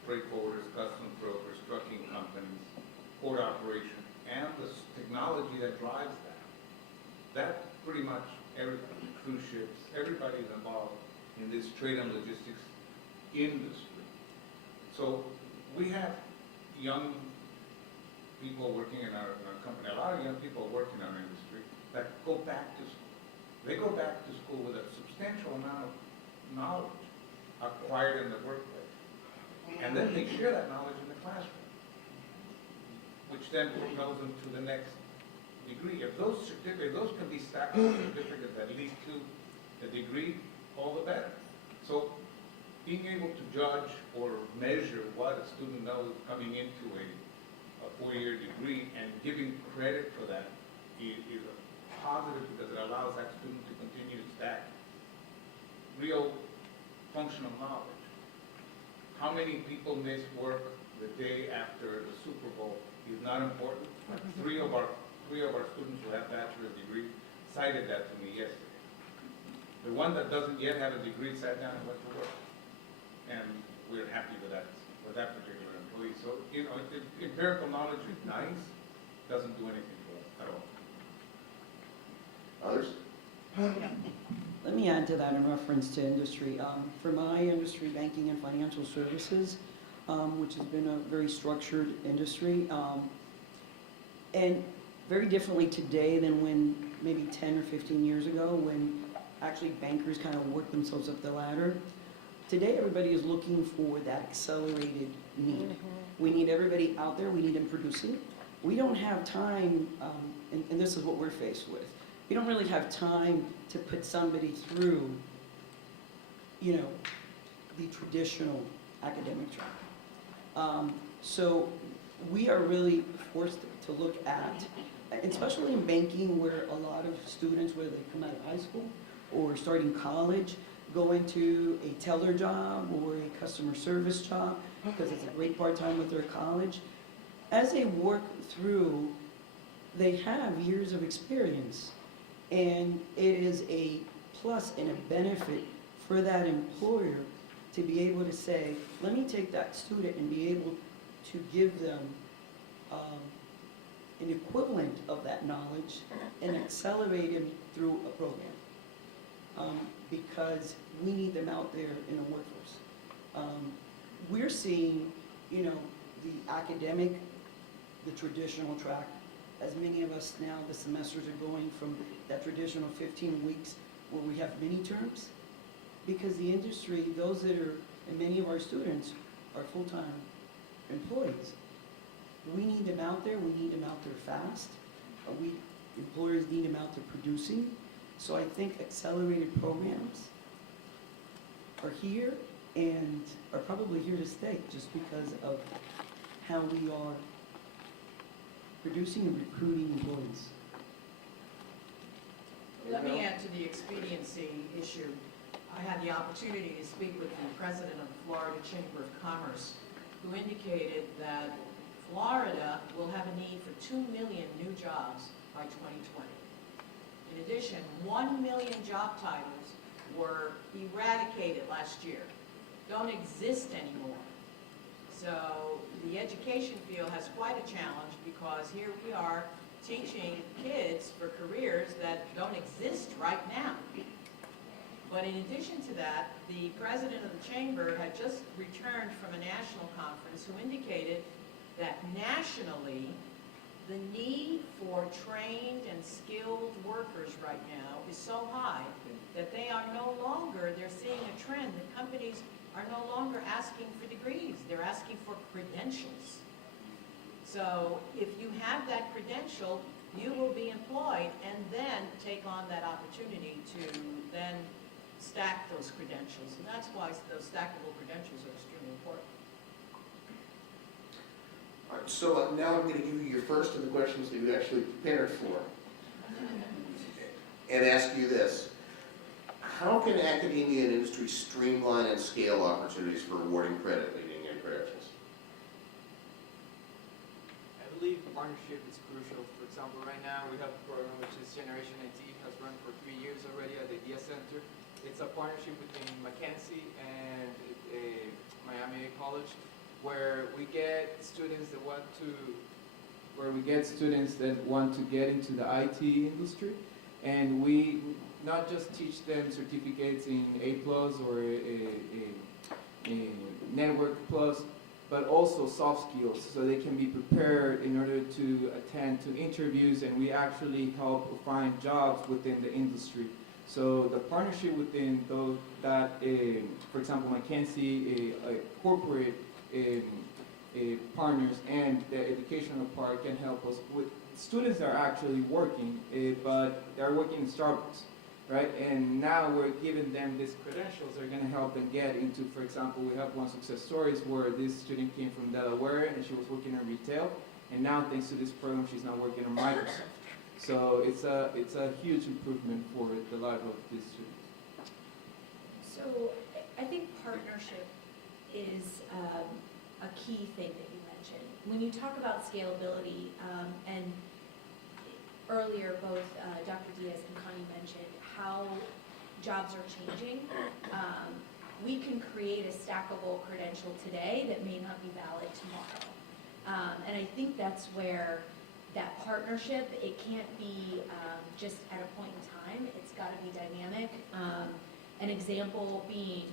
freight forwarders, customs brokers, trucking companies, port operation, and the technology that drives that. That's pretty much everybody, cruise ships, everybody's involved in this trade and logistics industry. So we have young people working in our company, a lot of young people work in our industry that go back to school. They go back to school with a substantial amount of knowledge acquired in the workplace. And then they share that knowledge in the classroom, which then propels them to the next degree. If those can be stacked with certificates that lead to a degree, all the better. So being able to judge or measure what a student knows coming into a 4-year degree and giving credit for that is a positive because it allows that student to continue to stack real functional knowledge. How many people miss work the day after the Super Bowl is not important. Three of our students who have bachelor's degrees cited that to me yesterday. The one that doesn't yet have a degree sat down and went to work. And we're happy with that particular employee. So, empirical knowledge is nice, doesn't do anything for us at all. Others? Let me add to that in reference to industry. For my industry, banking and financial services, which has been a very structured industry, and very differently today than when maybe 10 or 15 years ago when actually bankers kind of worked themselves up the ladder. Today everybody is looking for that accelerated need. We need everybody out there, we need them producing. We don't have time, and this is what we're faced with. We don't really have time to put somebody through, the traditional academic track. So we are really forced to look at, especially in banking where a lot of students, whether they come out of high school or starting college, go into a teller job or a customer service job because it's a great part-time with their college. As they work through, they have years of experience, and it is a plus and a benefit for that employer to be able to say, let me take that student and be able to give them an equivalent of that knowledge and accelerate them through a program. Because we need them out there in the workforce. We're seeing, the academic, the traditional track, as many of us now, the semesters are going from that traditional 15 weeks where we have mini terms, because the industry, those that are, and many of our students are full-time employees. We need them out there, we need them out there fast. Employers need them out there producing. So I think accelerated programs are here and are probably here to stay just because of how we are producing and recruiting employees. Let me add to the expediency issue. I had the opportunity to speak with the president of the Florida Chamber of Commerce, who indicated that Florida will have a need for 2 million new jobs by 2020. In addition, 1 million job titles were eradicated last year, don't exist anymore. So the education field has quite a challenge because here we are teaching kids for careers that don't exist right now. But in addition to that, the president of the chamber had just returned from a national conference who indicated that nationally, the need for trained and skilled workers right now is so high that they are no longer, they're seeing a trend that companies are no longer asking for degrees, they're asking for credentials. So if you have that credential, you will be employed and then take on that opportunity to then stack those credentials. And that's why those stackable credentials are extremely important. All right, so now I'm going to give you your first of the questions that you actually prepared for. And ask you this. How can academia and industry streamline and scale opportunities for awarding credit, leading and credentials? I believe partnership is crucial. For example, right now we have a program which is Generation IT, has run for 3 years already at the IDEA Center. It's a partnership between Mackenzie and Miami College, where we get students that want to get into the IT industry, and we not just teach them certificates in A+ or a Network Plus, but also soft skills so they can be prepared in order to attend to interviews, and we actually help find jobs within the industry. So the partnership within those that, for example, Mackenzie, a corporate partners and the educational part can help us with students that are actually working, but they're working in Starbucks, right? And now we're giving them these credentials that are going to help them get into, for example, we have one success stories where this student came from Delaware and she was working in retail, and now thanks to this program she's now working on Microsoft. So it's a huge improvement for the life of these students. So I think partnership is a key thing that you mentioned. When you talk about scalability, and earlier both Dr. Diaz and Connie mentioned how jobs are changing, we can create a stackable credential today that may not be valid tomorrow. And I think that's where that partnership, it can't be just at a point in time, it's got to be dynamic. An example being,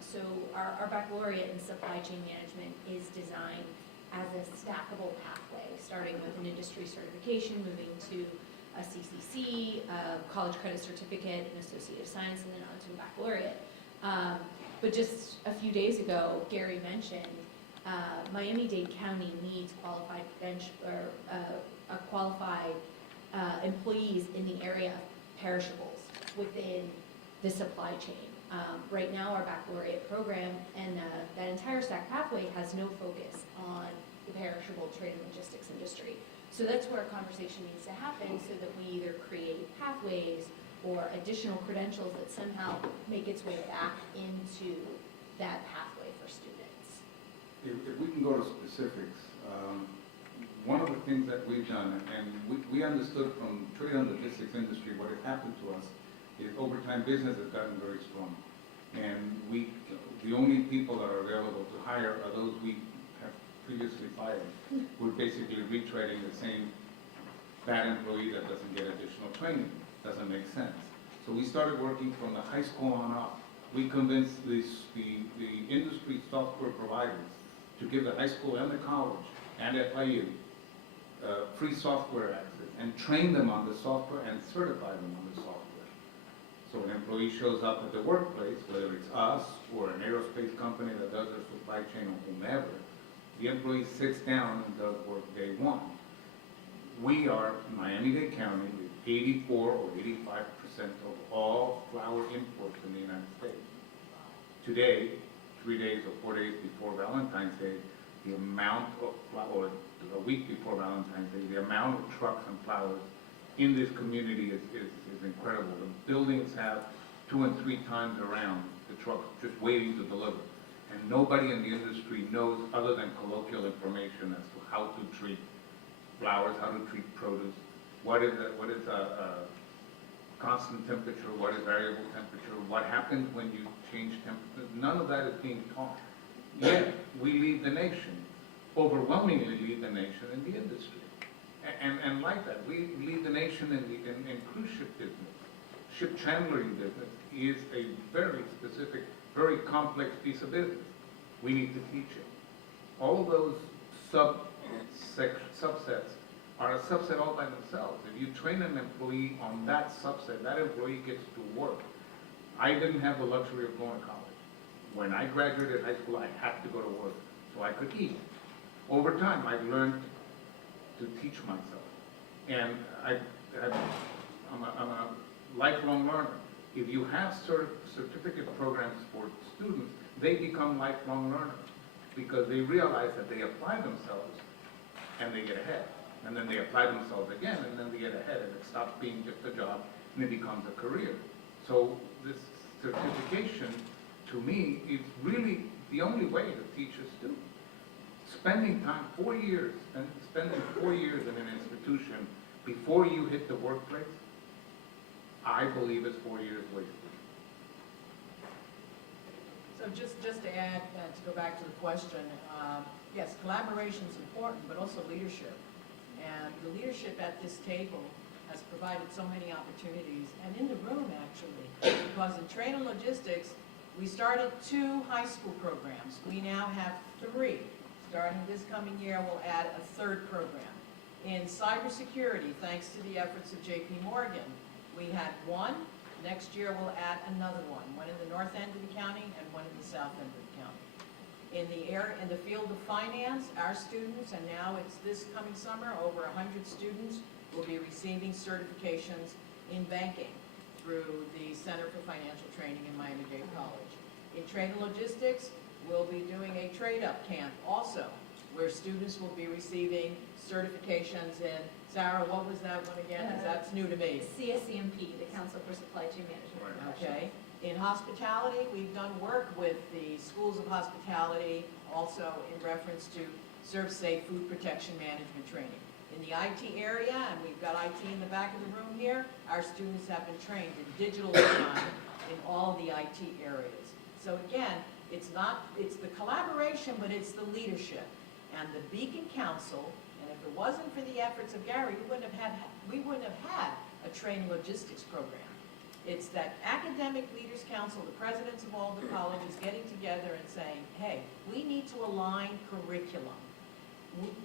so our baccalaureate in supply chain management is designed as a stackable pathway, starting with an industry certification, moving to a CCC, a college credit certificate, an associate of science, and then on to a baccalaureate. But just a few days ago, Gary mentioned Miami-Dade County needs qualified employees in the area of perishables within the supply chain. Right now, our baccalaureate program and that entire stack pathway has no focus on the perishable trade and logistics industry. So that's where a conversation needs to happen so that we either create pathways or additional credentials that somehow make its way back into that pathway for students. If we can go to specifics, one of the things that we've done, and we understood from trade and logistics industry, what had happened to us is over time business has gotten very strong. And the only people that are available to hire are those we have previously fired. We're basically retreading the same bad employee that doesn't get additional training. Doesn't make sense. So we started working from the high school on up. We convinced the industry software providers to give the high school and the college and FIU free software access and train them on the software and certify them on the software. So an employee shows up at the workplace, whether it's us or an aerospace company that does their supply chain or whomever, the employee sits down and does work day one. We are Miami-Dade County with 84 or 85% of flower imports in the United States. Today, 3 days or 4 days before Valentine's Day, the amount of flower, a week before Valentine's Day, the amount of trucks and flowers in this community is incredible. The buildings have 2 and 3 times around the trucks just waiting to deliver. And nobody in the industry knows, other than colloquial information, as to how to treat flowers, how to treat produce, what is a constant temperature, what is variable temperature, what happens when you change temperature. None of that is being taught. Yet, we lead the nation, overwhelmingly lead the nation in the industry. And like that, we lead the nation in cruise ship business. Ship chandlering business is a very specific, very complex piece of business. We need to teach it. All of those subsets are a subset all by themselves. If you train an employee on that subset, that employee gets to work. I didn't have the luxury of going to college. When I graduated high school, I had to go to work so I could eat. Over time, I've learned to teach myself. And I'm a lifelong learner. If you have certificate programs for students, they become lifelong learners because they realize that they apply themselves and they get ahead. And then they apply themselves again and then they get ahead, and it stops being just a job and it becomes a career. So this certification, to me, is really the only way to teach a student. Spending time, 4 years, and spending 4 years in an institution before you hit the workplace, I believe it's 4 years wasted. So just to add, to go back to the question, yes, collaboration is important, but also leadership. And the leadership at this table has provided so many opportunities, and in the room actually, because in trade and logistics, we started 2 high school programs. We now have 3. Starting this coming year, we'll add a 3rd program. In cybersecurity, thanks to the efforts of JP Morgan, we had 1. Next year, we'll add another one in the north end of the county and one in the south end of the county. In the field of finance, our students, and now it's this coming summer, over 100 students will be receiving certifications in banking through the Center for Financial Training in Miami-Dade College. In trade and logistics, we'll be doing a trade-up camp also, where students will be receiving certifications in, Sarah, what was that one again? That's new to me. CSCMP, the Council for Supply Chain Management. Okay. In hospitality, we've done work with the schools of hospitality, also in reference to serve-safe food protection management training. In the IT area, and we've got IT in the back of the room here, our students have been trained in digital design in all the IT areas. So again, it's the collaboration, but it's the leadership. And the Beacon Council, and if it wasn't for the efforts of Gary, we wouldn't have had a training logistics program. It's that academic leaders council, the presidents of all the colleges getting together and saying, hey, we need to align curriculum.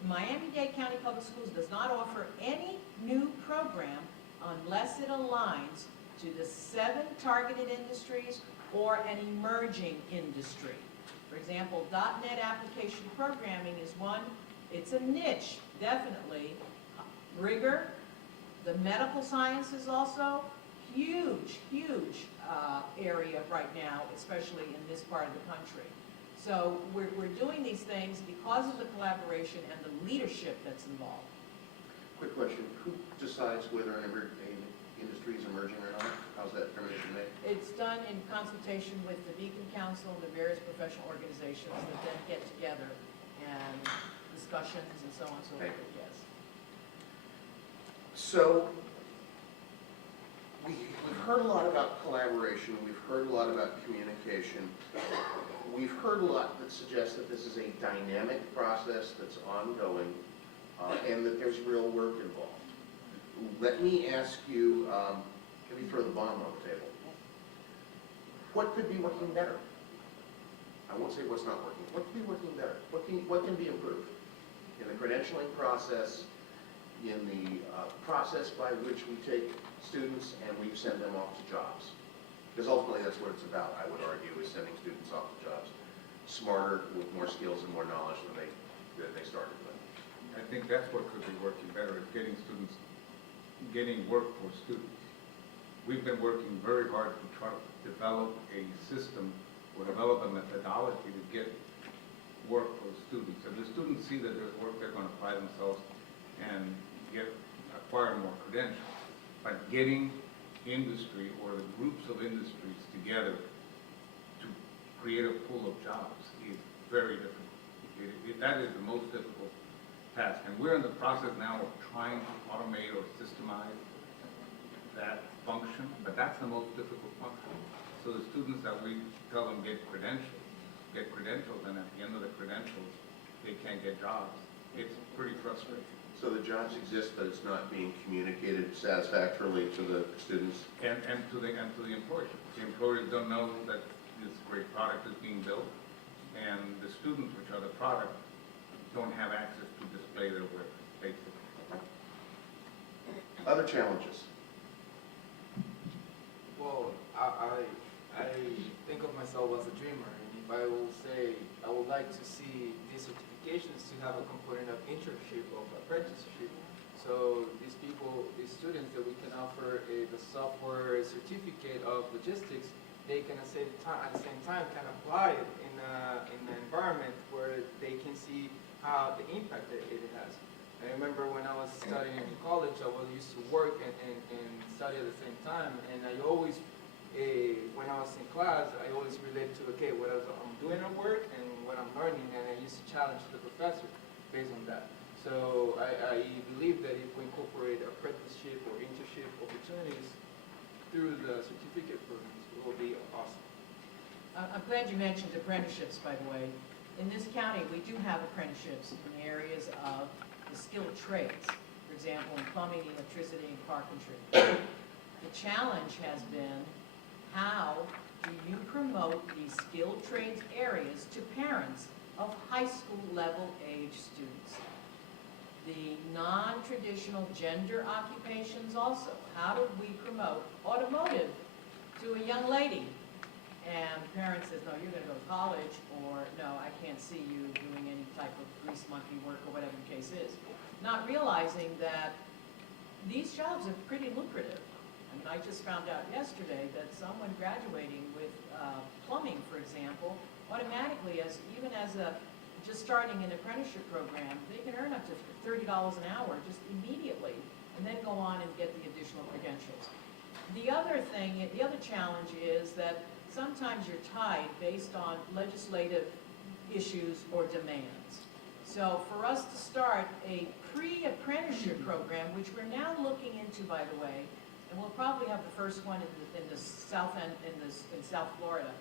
Miami-Dade County Public Schools does not offer any new program unless it aligns to the 7 targeted industries or an emerging industry. For example, .NET application programming is one. It's a niche, definitely. Rigor, the medical sciences also, huge area right now, especially in this part of the country. So we're doing these things because of the collaboration and the leadership that's involved. Quick question, who decides whether an industry is emerging or not? How's that determination made? It's done in consultation with the Beacon Council and the various professional organizations that then get together and discussions and so on and so forth, yes. So, we've heard a lot about collaboration, we've heard a lot about communication, we've heard a lot that suggests that this is a dynamic process that's ongoing, and that there's real work involved. Let me ask you, let me throw the bomb on the table. What could be working better? I won't say what's not working. What could be working better? What can be improved? In the credentialing process, in the process by which we take students and we send them off to jobs. Because ultimately that's what it's about, I would argue, is sending students off to jobs smarter, with more skills and more knowledge than they started with. I think that's what could be working better, is getting work for students. we've been working very hard to try to develop a system or develop a methodology to get work for the students. If the students see that there's work, they're going to apply themselves and acquire more credentials. But getting industry or the groups of industries together to create a pool of jobs is very difficult. That is the most difficult task. And we're in the process now of trying to automate or systemize that function, but that's the most difficult function. So the students that we tell them get credentials, and at the end of the credentials, they can't get jobs. It's pretty frustrating. So the jobs exist, but it's not being communicated satisfactorily to the students? And to the employers. The employers don't know that this great product is being built, and the students, which are the product, don't have access to display their work, basically. Other challenges? Well, I think of myself as a dreamer, and if I will say I would like to see these certifications to have a component of internship, of apprenticeship. So these people, these students that we can offer the software certificate of logistics, they can at the same time can apply it in an environment where they can see how the impact that it has. I remember when I was studying in college, I was used to work and study at the same time, and I always, when I was in class, I always relate to, okay, what I'm doing at work and what I'm learning, and I used to challenge the professor based on that. So I believe that if we incorporate apprenticeship or internship opportunities through the certificate programs, it will be awesome. I'm glad you mentioned apprenticeships, by the way. In this county, we do have apprenticeships in the areas of the skilled trades. For example, in plumbing, electricity, and carpentry. The challenge has been, how do you promote these skilled trades areas to parents of high school level age students? The non-traditional gender occupations also. How do we promote automotive to a young lady? And parents says, no, you're going to go to college, or no, I can't see you doing any type of grease monkey work or whatever the case is. Not realizing that these jobs are pretty lucrative. I mean, I just found out yesterday that someone graduating with plumbing, for example, automatically, even as just starting an apprenticeship program, they can earn up to $30 an hour just immediately, and then go on and get the additional credentials. The other challenge is that sometimes you're tied based on legislative issues or demands. So for us to start a pre-apprenticeship program, which we're now looking into, by the way, and we'll probably have the first one in the South End, in South Florida.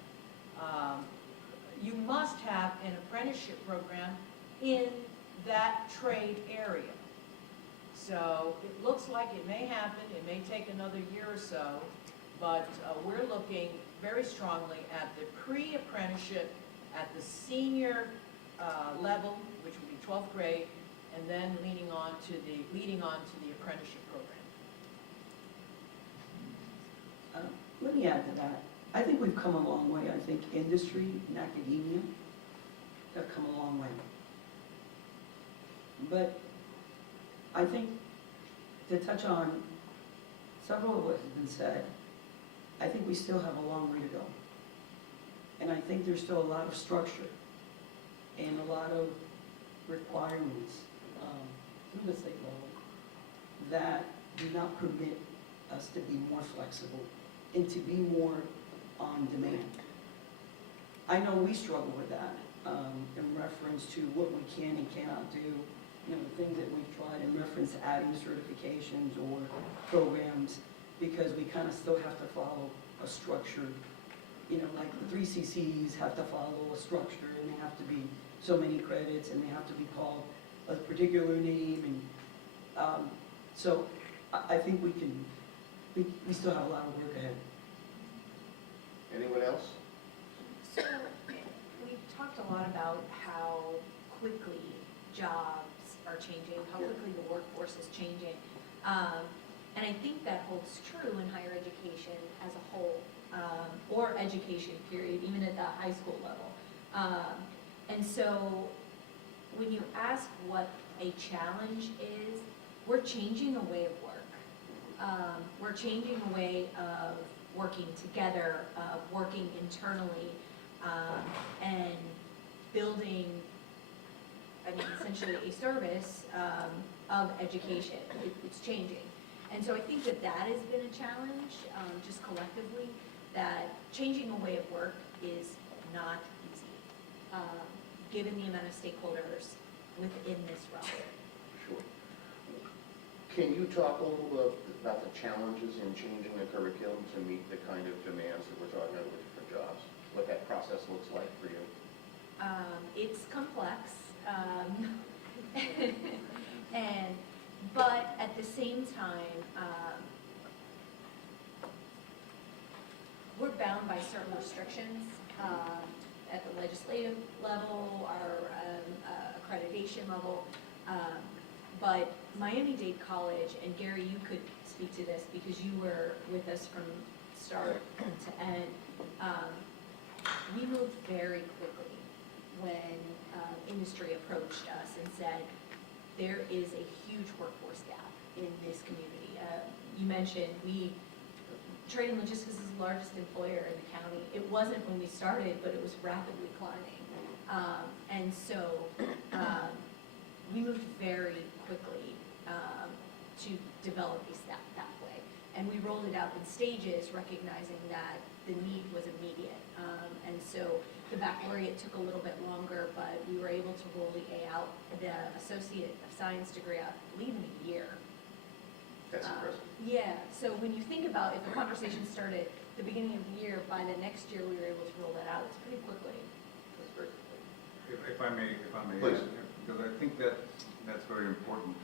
You must have an apprenticeship program in that trade area. So it looks like it may happen. It may take another year or so, but we're looking very strongly at the pre-apprenticeship at the senior level, which would be 12th grade, and then leading on to the apprenticeship program. Let me add to that. I think we've come a long way. I think industry and academia have come a long way. But I think to touch on several of what has been said, I think we still have a long way to go. And I think there's still a lot of structure and a lot of requirements through the state level that do not permit us to be more flexible and to be more on demand. I know we struggle with that in reference to what we can and cannot do, you know, things that we've tried in reference to adding certifications or programs, because we kind of still have to follow a structure. You know, like the 3 CCs have to follow a structure, and they have to be so many credits, and they have to be called a particular name, and so I think we still have a lot of work ahead. Anyone else? So, we've talked a lot about how quickly jobs are changing, how quickly the workforce is changing. And I think that holds true in higher education as a whole, or education period, even at the high school level. And so when you ask what a challenge is, we're changing the way of work. we're changing a way of working together, of working internally, and building, essentially a service of education. It's changing. And so I think that has been a challenge, just collectively, that changing a way of work is not easy, given the amount of stakeholders within this realm. Sure. Can you talk a little bit about the challenges in changing the curriculum to meet the kind of demands that we're talking about with different jobs? What that process looks like for you? It's complex, but at the same time, we're bound by certain restrictions at the legislative level, our accreditation level. But Miami-Dade College, and Gary, you could speak to this because you were with us from start to end. We moved very quickly when industry approached us and said, there is a huge workforce gap in this community. You mentioned Trade and Logistics is the largest employer in the county. It wasn't when we started, but it was rapidly climbing. And so we moved very quickly to develop a staff pathway. And we rolled it out in stages, recognizing that the need was immediate. And so the baccalaureate took a little bit longer, but we were able to roll the Associate of Science degree out, I believe, in a year. That's impressive. Yeah, so when you think about if the conversation started at the beginning of the year, by the next year we were able to roll that out. It's pretty quickly. That's very quickly. If I may Please. add, because I think that's very important.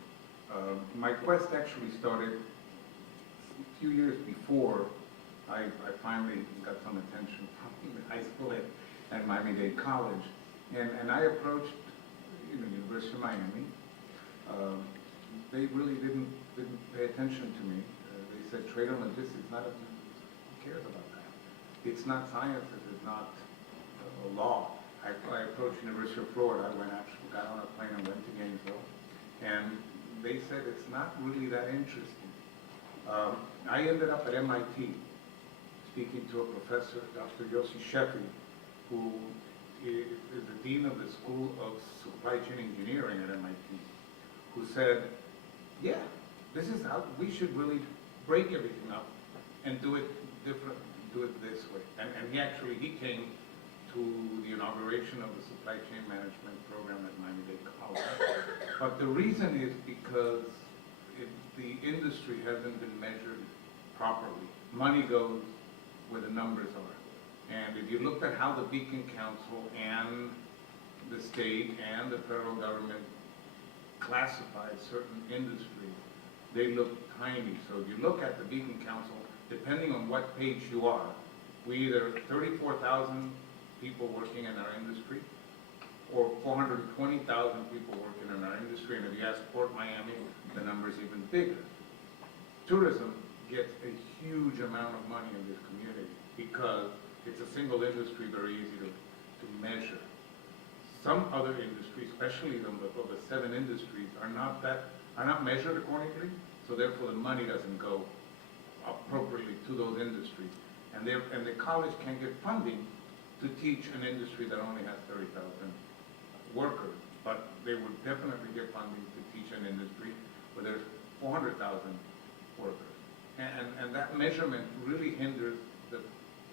My quest actually started a few years before I finally got some attention from the high school at Miami-Dade College. And I approached University of Miami. They really didn't pay attention to me. They said trade and logistics, who cares about that? It's not science, it is not law. I approached University of Florida. I got on a plane and went to Gainesville. And they said it's not really that interesting. I ended up at MIT speaking to a professor, Dr. Yossi Sheffi, who is the dean of the School of Supply Chain Engineering at MIT, who said, yeah, this is how we should really break everything up and do it different, do it this way. And he came to the inauguration of the supply chain management program at Miami-Dade College. But the reason is because the industry hasn't been measured properly. Money goes where the numbers are. And if you looked at how the Beacon Council and the state and the federal government classify certain industries, they look tiny. So if you look at the Beacon Council, depending on what page you are, we either 34,000 people working in our industry or 420,000 people working in our industry. And if you ask Port Miami, the number is even bigger. Tourism gets a huge amount of money in this community because it's a single industry, very easy to measure. Some other industries, especially the 7 industries, are not measured accordingly, so therefore the money doesn't go appropriately to those industries. And the college can get funding to teach an industry that only has 30,000 workers, but they would definitely get funding to teach an industry where there's 400,000 workers. And that measurement really hinders the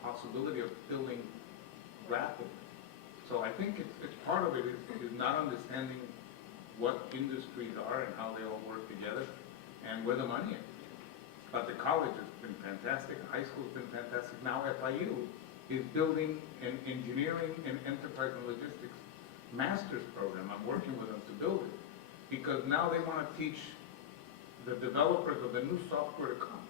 possibility of filling rapidly. So I think it's part of it is not understanding what industries are and how they all work together and where the money is. But the college has been fantastic, high school has been fantastic. Now FIU is building an engineering and enterprise and logistics master's program. I'm working with them to build it because now they want to teach the developers of the new software to come.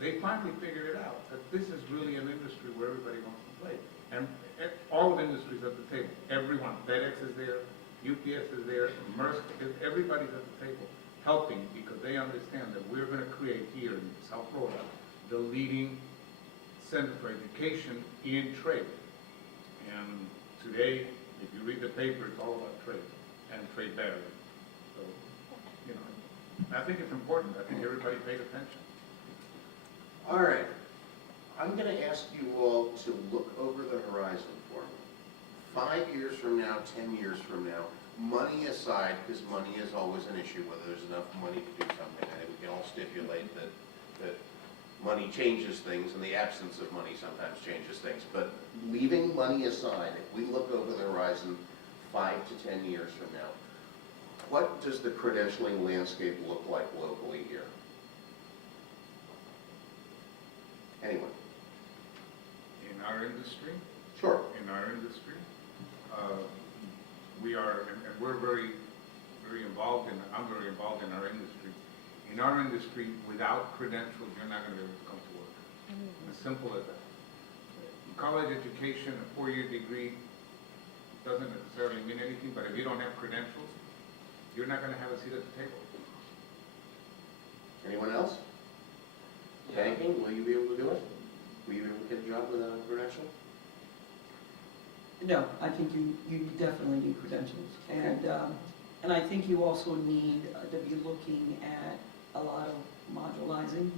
They finally figured it out, that this is really an industry where everybody wants to play. And all of industries at the table, everyone, FedEx is there, UPS is there, Maersk, everybody's at the table helping because they understand that we're going to create here in South Florida the leading center for education in trade. And today, if you read the paper, it's all about trade and trade barriers. So, I think it's important. I think everybody paid attention. All right. I'm going to ask you all to look over the horizon for me. 5 years from now, 10 years from now, money aside, because money is always an issue, whether there's enough money to do something. I think we can all stipulate that money changes things, and the absence of money sometimes changes things. But leaving money aside, if we look over the horizon 5 to 10 years from now, what does the credentialing landscape look like locally here? Anyone? In our industry, Sure. we are, and we're very involved in, I'm very involved in our industry. In our industry, without credentials, you're not going to be able to come to work. As simple as that. College education, a 4-year degree, doesn't necessarily mean anything, but if you don't have credentials, you're not going to have a seat at the table. Anyone else? Banking, will you be able to do it? Will you be able to get a job without a credential? No, I think you definitely need credentials. And I think you also need to be looking at a lot of modularizing,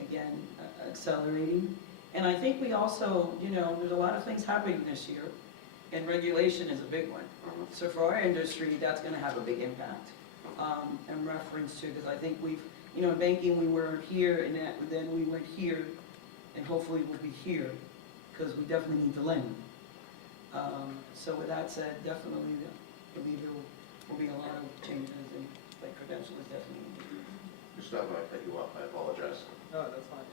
again, accelerating. And I think we also, there's a lot of things happening this year, and regulation is a big one. So for our industry, that's going to have a big impact in reference to, because I think we've, in banking we were here, and then we went here, and hopefully we'll be here, because we definitely need to lend. So with that said, definitely, I believe there will be a lot of changes, and like credential is definitely needed. Gustavo, I cut you off, I apologize. No, that's fine.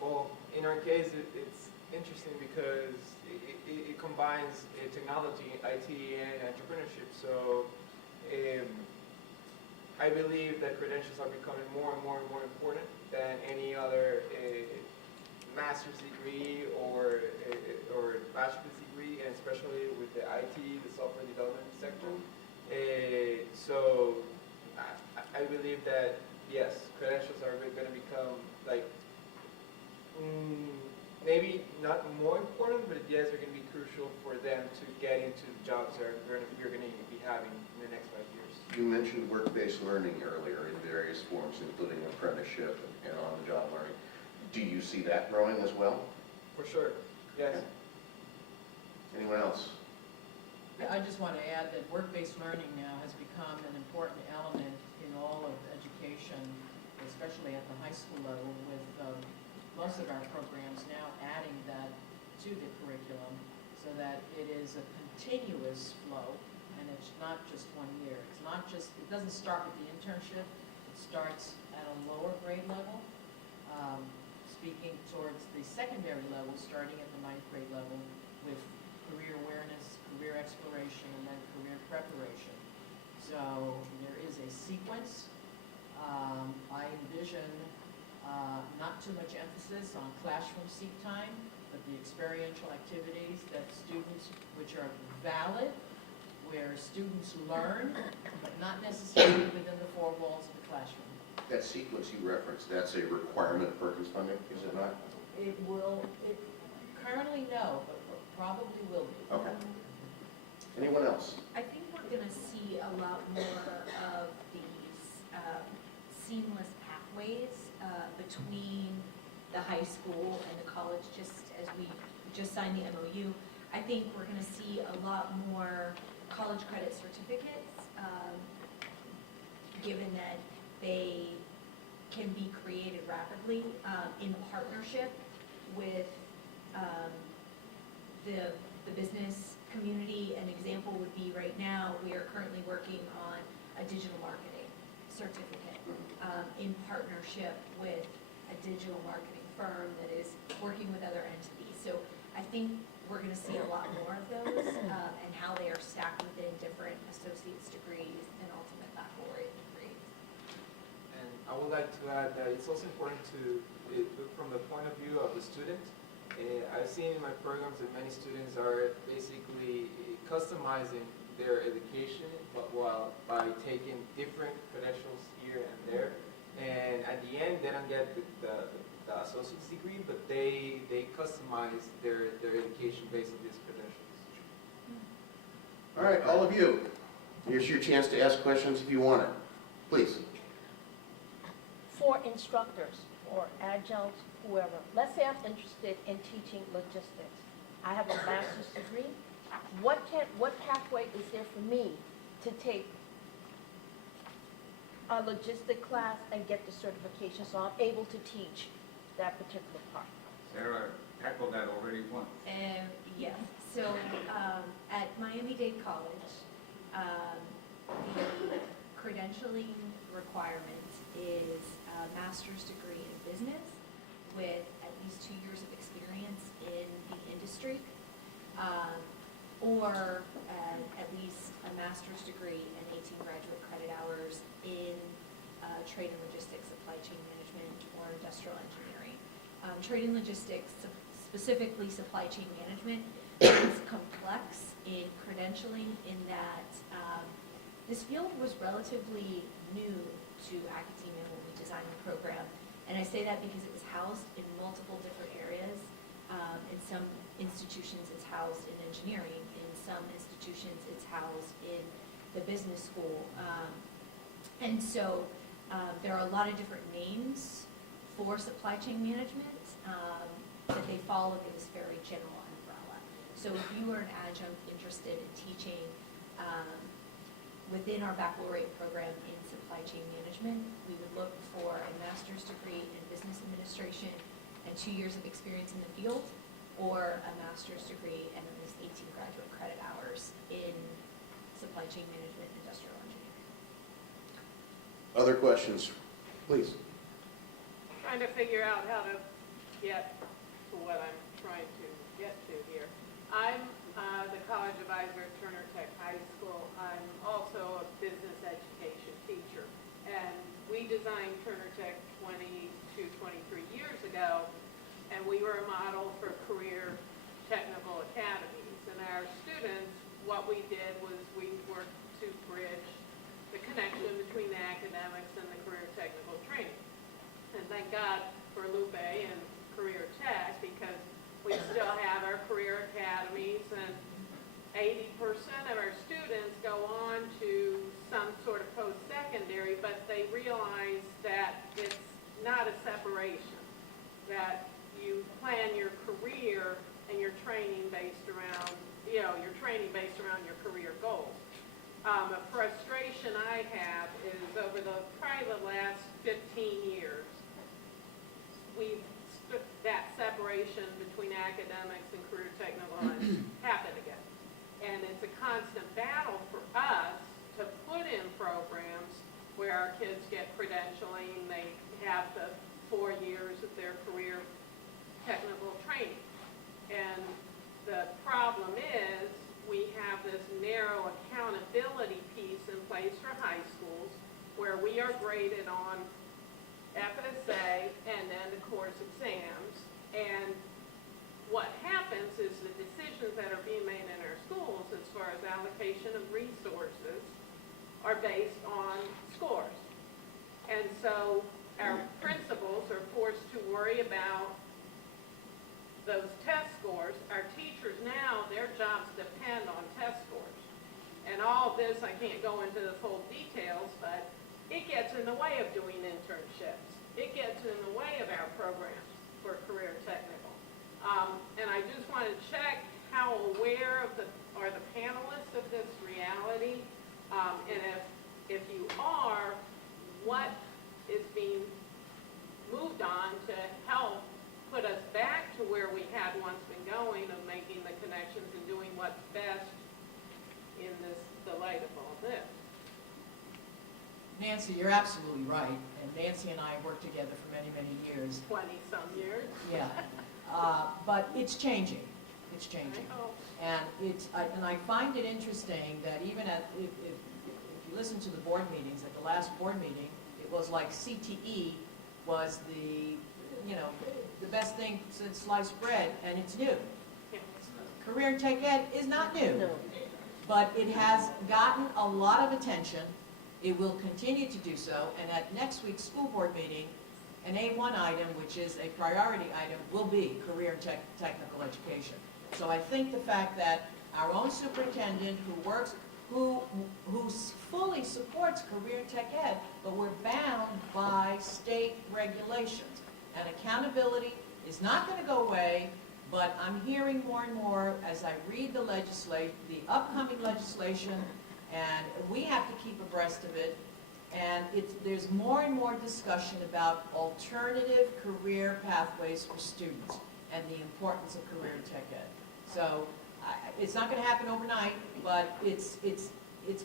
Well, in our case, it's interesting because it combines technology, IT, and entrepreneurship. So I believe that credentials are becoming more and more and more important than any other master's degree or bachelor's degree, and especially with the IT, the software development sector. So I believe that, yes, credentials are going to become like, maybe not more important, but yes, they're going to be crucial for them to get into the jobs that you're going to be having in the next 5 years. You mentioned work-based learning earlier in various forms, including apprenticeship and on-the-job learning. Do you see that growing as well? For sure, yes. Anyone else? I just want to add that work-based learning now has become an important element in all of education, especially at the high school level, with most of our programs now adding that to the curriculum so that it is a continuous flow, and it's not just 1 year. It's not just, it doesn't start with the internship, it starts at a lower grade level, speaking towards the secondary level, starting at the 9th grade level with career awareness, career exploration, and then career preparation. So there is a sequence. I envision not too much emphasis on classroom seat time, but the experiential activities that students, which are valid, where students learn, but not necessarily within the 4 walls of the classroom. That sequence you referenced, that's a requirement of Perkins funding, is it not? It currently no, but probably will be. Okay. Anyone else? I think we're going to see a lot more of these seamless pathways between the high school and the college, just as we just signed the MOU. I think we're going to see a lot more college credit certificates, given that they can be created rapidly in partnership with the business community. An example would be right now, we are currently working on a digital marketing certificate in partnership with a digital marketing firm that is working with other entities. So I think we're going to see a lot more of those and how they are stacked within different associate's degrees and ultimate baccalaureate degrees. And I would like to add that it's also important to look from the point of view of the student. I've seen in my programs that many students are basically customizing their education, but by taking different credentials here and there. And at the end, they don't get the associate's degree, but they customize their education based on these credentials. All right, all of you, here's your chance to ask questions if you want it. Please. For instructors, or adjunct, whoever. Let's say I'm interested in teaching logistics. I have a master's degree. What pathway is there for me to take a logistic class and get the certification so I'm able to teach that particular part? Sarah tackled that already once. Yes, so at Miami-Dade College, the credentialing requirement is a master's degree in business with at least 2 years of experience in the industry, or at least a master's degree and 18 graduate credit hours in trade and logistics, supply chain management, or industrial engineering. Trade and logistics, specifically supply chain management, is complex in credentialing in that this field was relatively new to academia when we designed the program. And I say that because it was housed in multiple different areas. In some institutions, it's housed in engineering. In some institutions, it's housed in the business school. And so there are a lot of different names for supply chain management that they fall under this very general umbrella. So if you are an adjunct interested in teaching within our baccalaureate program in supply chain management, we would look for a master's degree in business administration and 2 years of experience in the field, or a master's degree and at least 18 graduate credit hours in supply chain management and industrial engineering. Other questions, please? Trying to figure out how to get to what I'm trying to get to here. I'm the college advisor at Turner Tech High School. I'm also a business education teacher. And we designed Turner Tech 22, 23 years ago, and we were a model for career technical academies. And our students, what we did was we worked to bridge the connection between the academics and the career technical training. And thank God for Lupe and Career Tech, because we still have our career academies, and 80% of our students go on to some sort of post-secondary, but they realize that it's not a separation, that you plan your career and your training based around, your training based around your career goals. A frustration I have is over probably the last 15 years, that separation between academics and career technical has happened again. And it's a constant battle for us to put in programs where our kids get credentialing, they have the 4 years of their career technical training. And the problem is we have this narrow accountability piece in place for high schools where we are graded on FSA and then the course exams. And what happens is the decisions that are being made in our schools as far as allocation of resources are based on scores. And so our principals are forced to worry about those test scores. Our teachers now, their jobs depend on test scores. And all of this, I can't go into the full details, but it gets in the way of doing internships. It gets in the way of our programs for career technical. And I just want to check how aware are the panelists of this reality, and if you are, what is being moved on to help put us back to where we had once been going of making the connections and doing what's best in the light of all this. Nancy, you're absolutely right, and Nancy and I worked together for many, many years. 20-some years. Yeah, but it's changing. It's changing, and I find it interesting that even if you listen to the board meetings, at the last board meeting, it was like CTE was the best thing since sliced bread, and it's new. Career Tech Ed is not new, but it has gotten a lot of attention. It will continue to do so, and at next week's school board meeting, an A1 item, which is a priority item, will be career technical education. So I think the fact that our own superintendent who fully supports career tech ed, but we're bound by state regulations. And accountability is not going to go away, but I'm hearing more and more as I read the upcoming legislation, and we have to keep abreast of it. And there's more and more discussion about alternative career pathways for students and the importance of career tech ed. So it's not going to happen overnight, but it's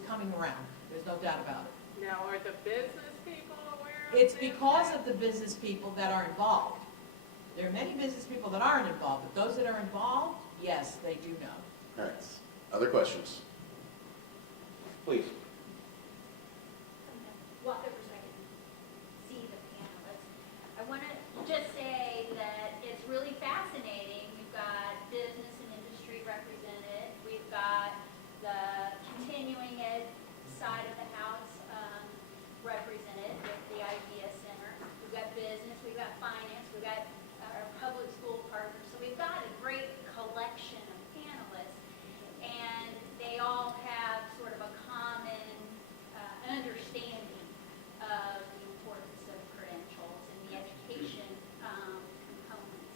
coming around. There's no doubt about it. Now, are the business people aware of It's this? because of the business people that are involved. There are many business people that aren't involved, but those that are involved, yes, they do know. All right. Other questions? Please. Walk over so I can see the panelists. I want to just say that it's really fascinating. We've got business and industry represented. We've got the continuing ed side of the house represented with the Idea Center. We've got business, we've got finance, we've got our public school partners. So we've got a great collection of panelists, and they all have sort of a common understanding of the importance of credentials and the education components.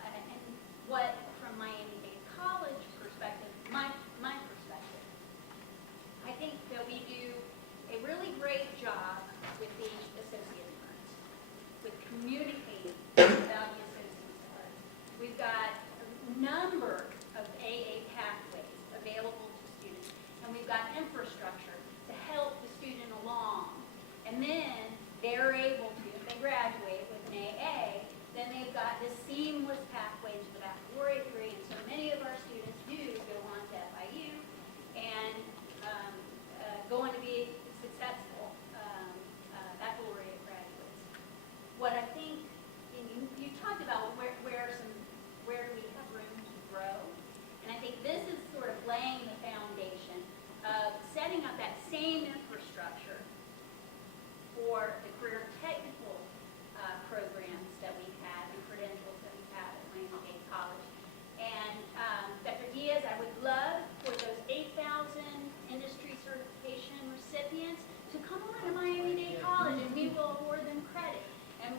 And what, from Miami-Dade College perspective, my perspective, I think that we do a really great job with the associate firms, with communicating about the associate firms. We've got a number of AA pathways available to students, and we've got infrastructure to help the student along. And then they're able to, if they graduate with an AA, then they've got this seamless pathway to the baccalaureate degree. And so many of our students do go on to FIU and go on to be successful baccalaureate graduates. What I think, and you talked about where do we have room to grow, and I think this is sort of laying the foundation of setting up that same infrastructure for the career technical programs that we have and credentials that we have at Miami-Dade College. And Dr. Diaz, I would love for those 8,000 industry certification recipients to come on to Miami-Dade College, and we will award them credit. And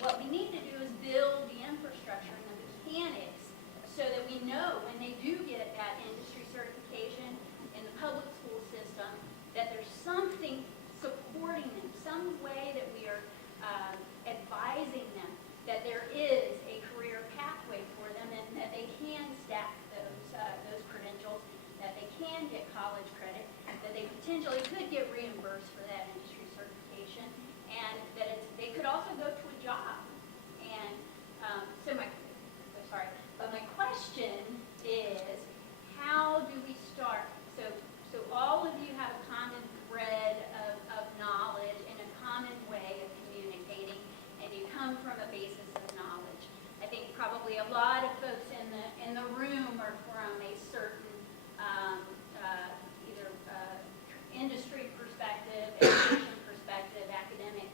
what we need to do is build the infrastructure and the mechanics so that we know when they do get that industry certification in the public school system that there's something supporting them, some way that we are advising them that there is a career pathway for them and that they can stack those credentials, that they can get college credit, that they potentially could get reimbursed for that industry certification, and that they could also go to a job. And but my question is, how do we start? So all of you have a common thread of knowledge and a common way of communicating, and you come from a basis of knowledge. I think probably a lot of folks in the room are from a certain either industry perspective, education perspective, academic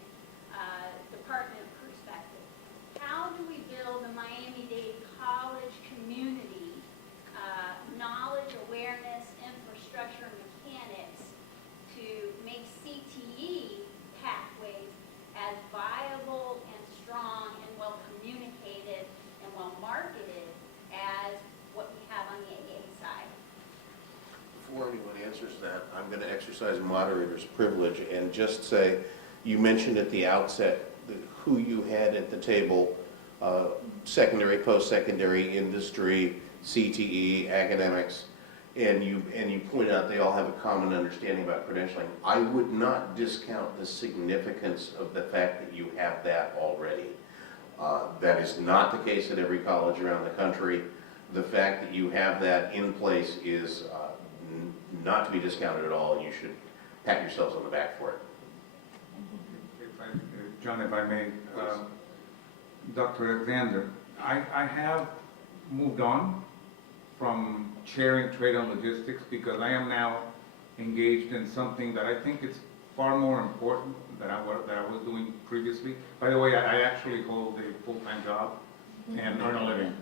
department perspective. How do we build the Miami-Dade College community knowledge, awareness, infrastructure, and mechanics to make CTE pathways as viable and strong and well communicated and well marketed as what we have on the AA side? Before anyone answers that, I'm going to exercise moderator's privilege and just say, you mentioned at the outset who you had at the table, secondary, post-secondary, industry, CTE, academics, and you pointed out they all have a common understanding about credentialing. I would not discount the significance of the fact that you have that already. That is not the case at every college around the country. The fact that you have that in place is not to be discounted at all, and you should pat yourselves on the back for it. John, if I may, Dr. Alexander, I have moved on from chairing trade and logistics because I am now engaged in something that I think is far more important than I was doing previously. By the way, I actually hold a full-time job and earn a living.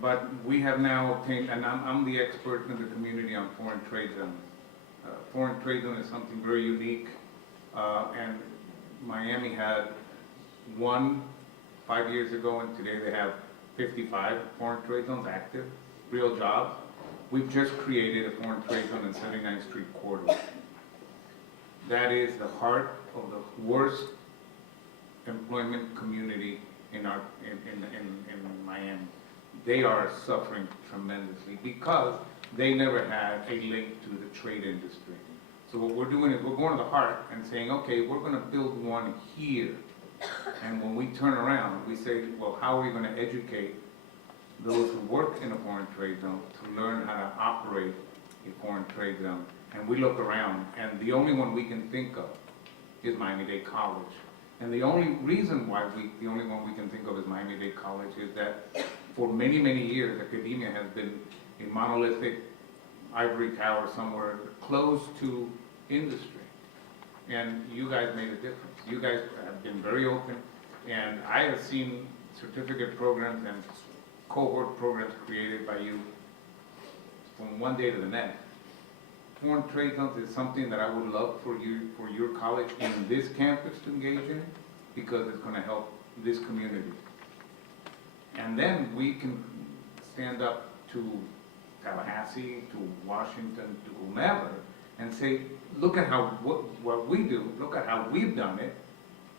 But we have now obtained, and I'm the expert in the community on foreign trade zones. Foreign trade zone is something very unique, and Miami had one 5 years ago, and today they have 55 foreign trade zones active, real jobs. We've just created a foreign trade zone in 79th Street corridor. That is the heart of the worst employment community in Miami. They are suffering tremendously because they never had a link to the trade industry. So what we're doing is we're going to the heart and saying, okay, we're going to build one here. And when we turn around, we say, well, how are we going to educate those who work in a foreign trade zone to learn how to operate a foreign trade zone? And we look around, and the only one we can think of is Miami-Dade College. And the only reason why the only one we can think of is Miami-Dade College is that for many, many years, academia has been a monolithic ivory tower somewhere close to industry. And you guys made a difference. You guys have been very open, and I have seen certificate programs and cohort programs created by you from one day to the next. Foreign trade zones is something that I would love for your college and this campus to engage in, because it's going to help this community. And then we can stand up to Tallahassee, to Washington, to whomever, and say, look at how what we do, look at how we've done it,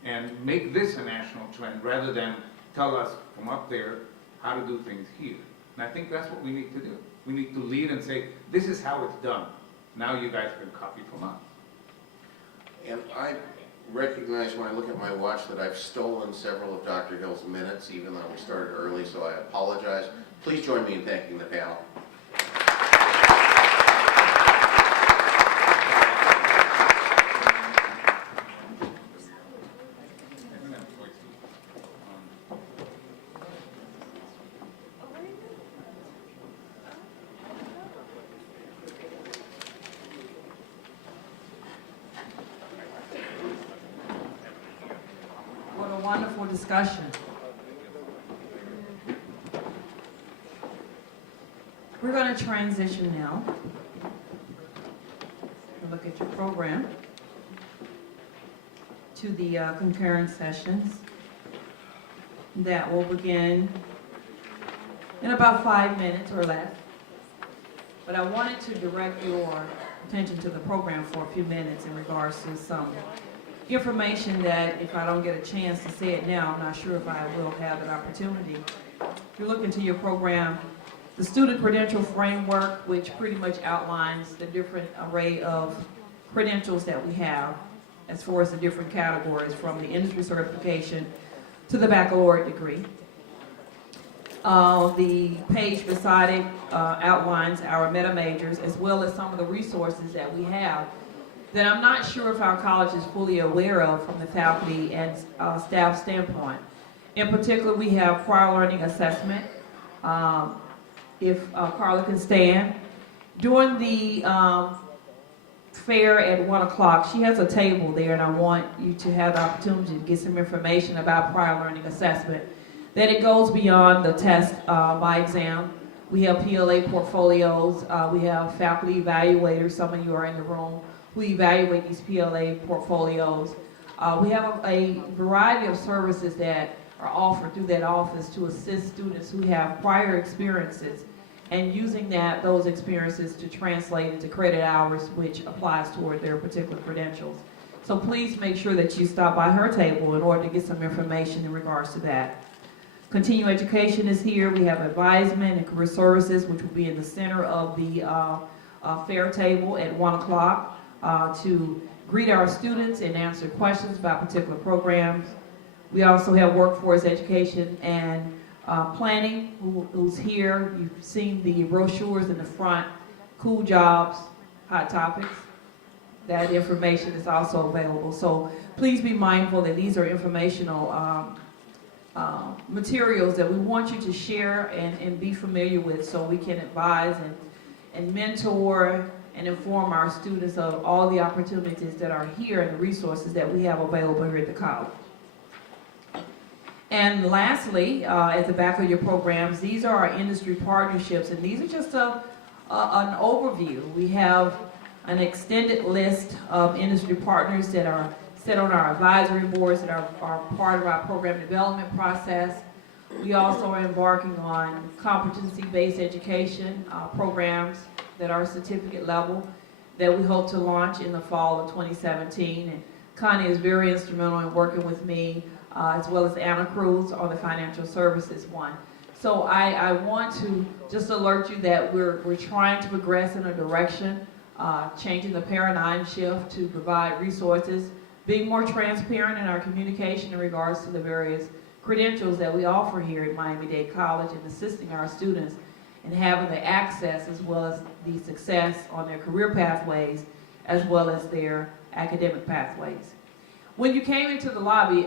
and make this a national trend rather than tell us from up there how to do things here. And I think that's what we need to do. We need to lead and say, this is how it's done. Now you guys can copy from us. And I recognize when I look at my watch that I've stolen several of Dr. Hill's minutes, even though we started early, so I apologize. Please join me in thanking the panel. What a wonderful discussion. We're going to transition now. Look at your program to the concurrent sessions that will begin in about 5 minutes or less. But I wanted to direct your attention to the program for a few minutes in regards to some information that, if I don't get a chance to say it now, I'm not sure if I will have that opportunity. If you look into your program, the Student Credential Framework, which pretty much outlines the different array of credentials that we have as far as the different categories, from the industry certification to the baccalaureate degree. The page beside it outlines our meta majors, as well as some of the resources that we have that I'm not sure if our college is fully aware of from the faculty and staff standpoint. In particular, we have prior learning assessment. If Carla can stand. During the fair at 1 o'clock, she has a table there, and I want you to have the opportunity to get some information about prior learning assessment. Then it goes beyond the test by exam. We have PLA portfolios. We have faculty evaluators. Some of you are in the room who evaluate these PLA portfolios. We have a variety of services that are offered through that office to assist students who have prior experiences, and using those experiences to translate into credit hours, which applies toward their particular credentials. So please make sure that you stop by her table in order to get some information in regards to that. Continuing education is here. We have advisement and career services, which will be in the center of the fair table at 1 o'clock to greet our students and answer questions about particular programs. We also have workforce education and planning, who's here. You've seen the brochures in the front, cool jobs, hot topics. That information is also available. So please be mindful that these are informational materials that we want you to share and be familiar with, so we can advise and mentor and inform our students of all the opportunities that are here and the resources that we have available here at the college. And lastly, at the back of your programs, these are our industry partnerships, and these are just an overview. We have an extended list of industry partners that are sit on our advisory boards that are part of our program development process. We also are embarking on competency-based education programs that are certificate level that we hope to launch in the fall of 2017. And Connie is very instrumental in working with me, as well as Anna Cruz on the financial services one. So I want to just alert you that we're trying to progress in a direction, changing the paradigm shift to provide resources, being more transparent in our communication in regards to the various credentials that we offer here at Miami-Dade College, and assisting our students in having the access as well as the success on their career pathways as well as their academic pathways. When you came into the lobby,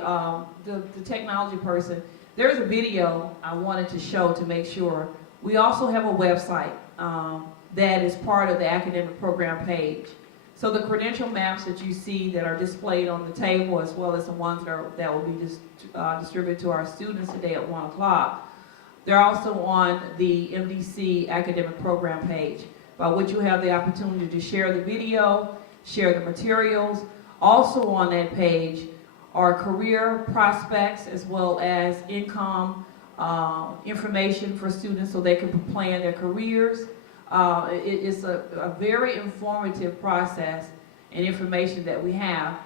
the technology person, there's a video I wanted to show to make sure. We also have a website that is part of the academic program page. So the credential maps that you see that are displayed on the table, as well as the ones that will be distributed to our students today at 1 o'clock, they're also on the MDC academic program page, by which you have the opportunity to share the video, share the materials. Also on that page are career prospects as well as income information for students so they can plan their careers. It is a very informative process and information that we have,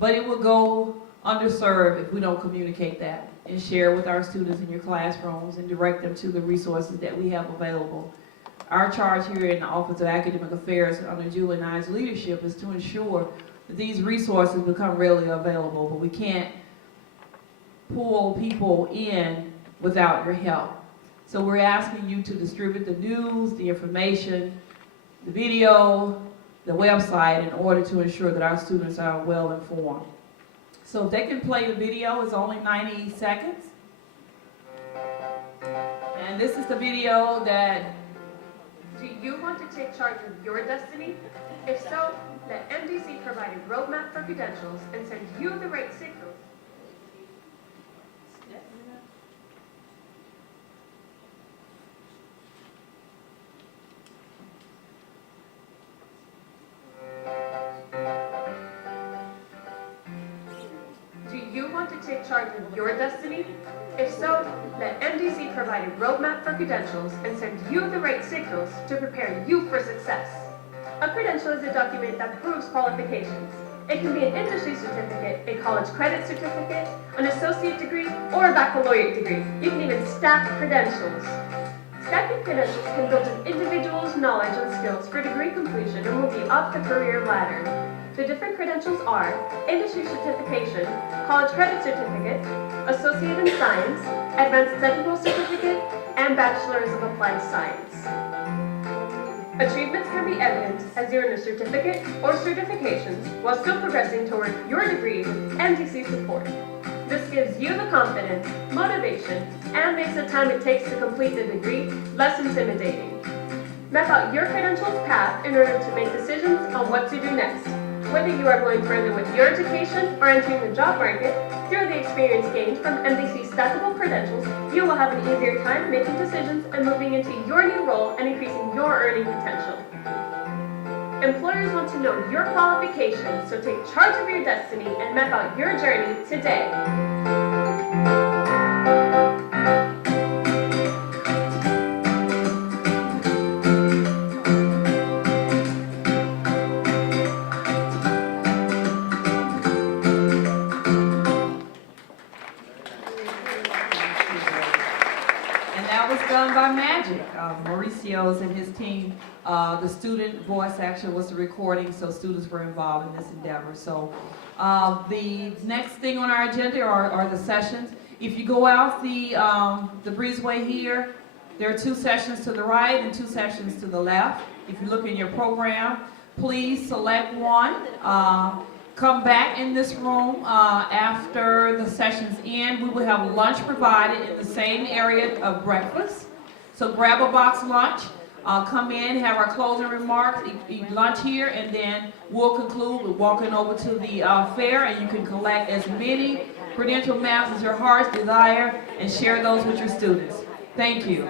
but it will go underserved if we don't communicate that and share with our students in your classrooms and direct them to the resources that we have available. Our charge here in the Office of Academic Affairs under Julie and I's leadership is to ensure that these resources become readily available, but we can't pull people in without your help. So we're asking you to distribute the news, the information, the video, the website in order to ensure that our students are well informed. So if they can play the video, it's only 90 seconds. And this is the video that... Do you want to take charge of your destiny? If so, let MDC provide a roadmap for credentials and send you the right signals. Do you want to take charge of your destiny? If so, let MDC provide a roadmap for credentials and send you the right signals to prepare you for success. A credential is a document that proves qualifications. It can be an industry certificate, a college credit certificate, an associate degree, or a baccalaureate degree. You can even stack credentials. Stacking credentials can build an individual's knowledge and skills for degree completion and move you up the career ladder. The different credentials are industry certification, college credit certificate, associate in science, advanced technical certificate, and bachelor's of applied science. Achievements can be evident as you earn a certificate or certifications while still progressing toward your degree with MDC support. This gives you the confidence, motivation, and makes the time it takes to complete the degree less intimidating. Map out your credentials path in order to make decisions on what to do next. Whether you are going further with your education or entering the job market, through the experience gained from MDC stackable credentials, you will have an easier time making decisions and moving into your new role and increasing your earning potential. Employers want to know your qualifications, so take charge of your destiny and map out your journey today. By magic. Mauricio's and his team, the student voice actually was the recording, so students were involved in this endeavor. So the next thing on our agenda are the sessions. If you go out the breezeway here, there are 2 sessions to the right and 2 sessions to the left. If you look in your program, please select one. Come back in this room after the sessions end. We will have lunch provided in the same area of breakfast. So grab a box lunch, come in, have our closing remarks, eat lunch here, and then we'll conclude with walking over to the fair, and you can collect as many credential maps as your heart's desire and share those with your students. Thank you.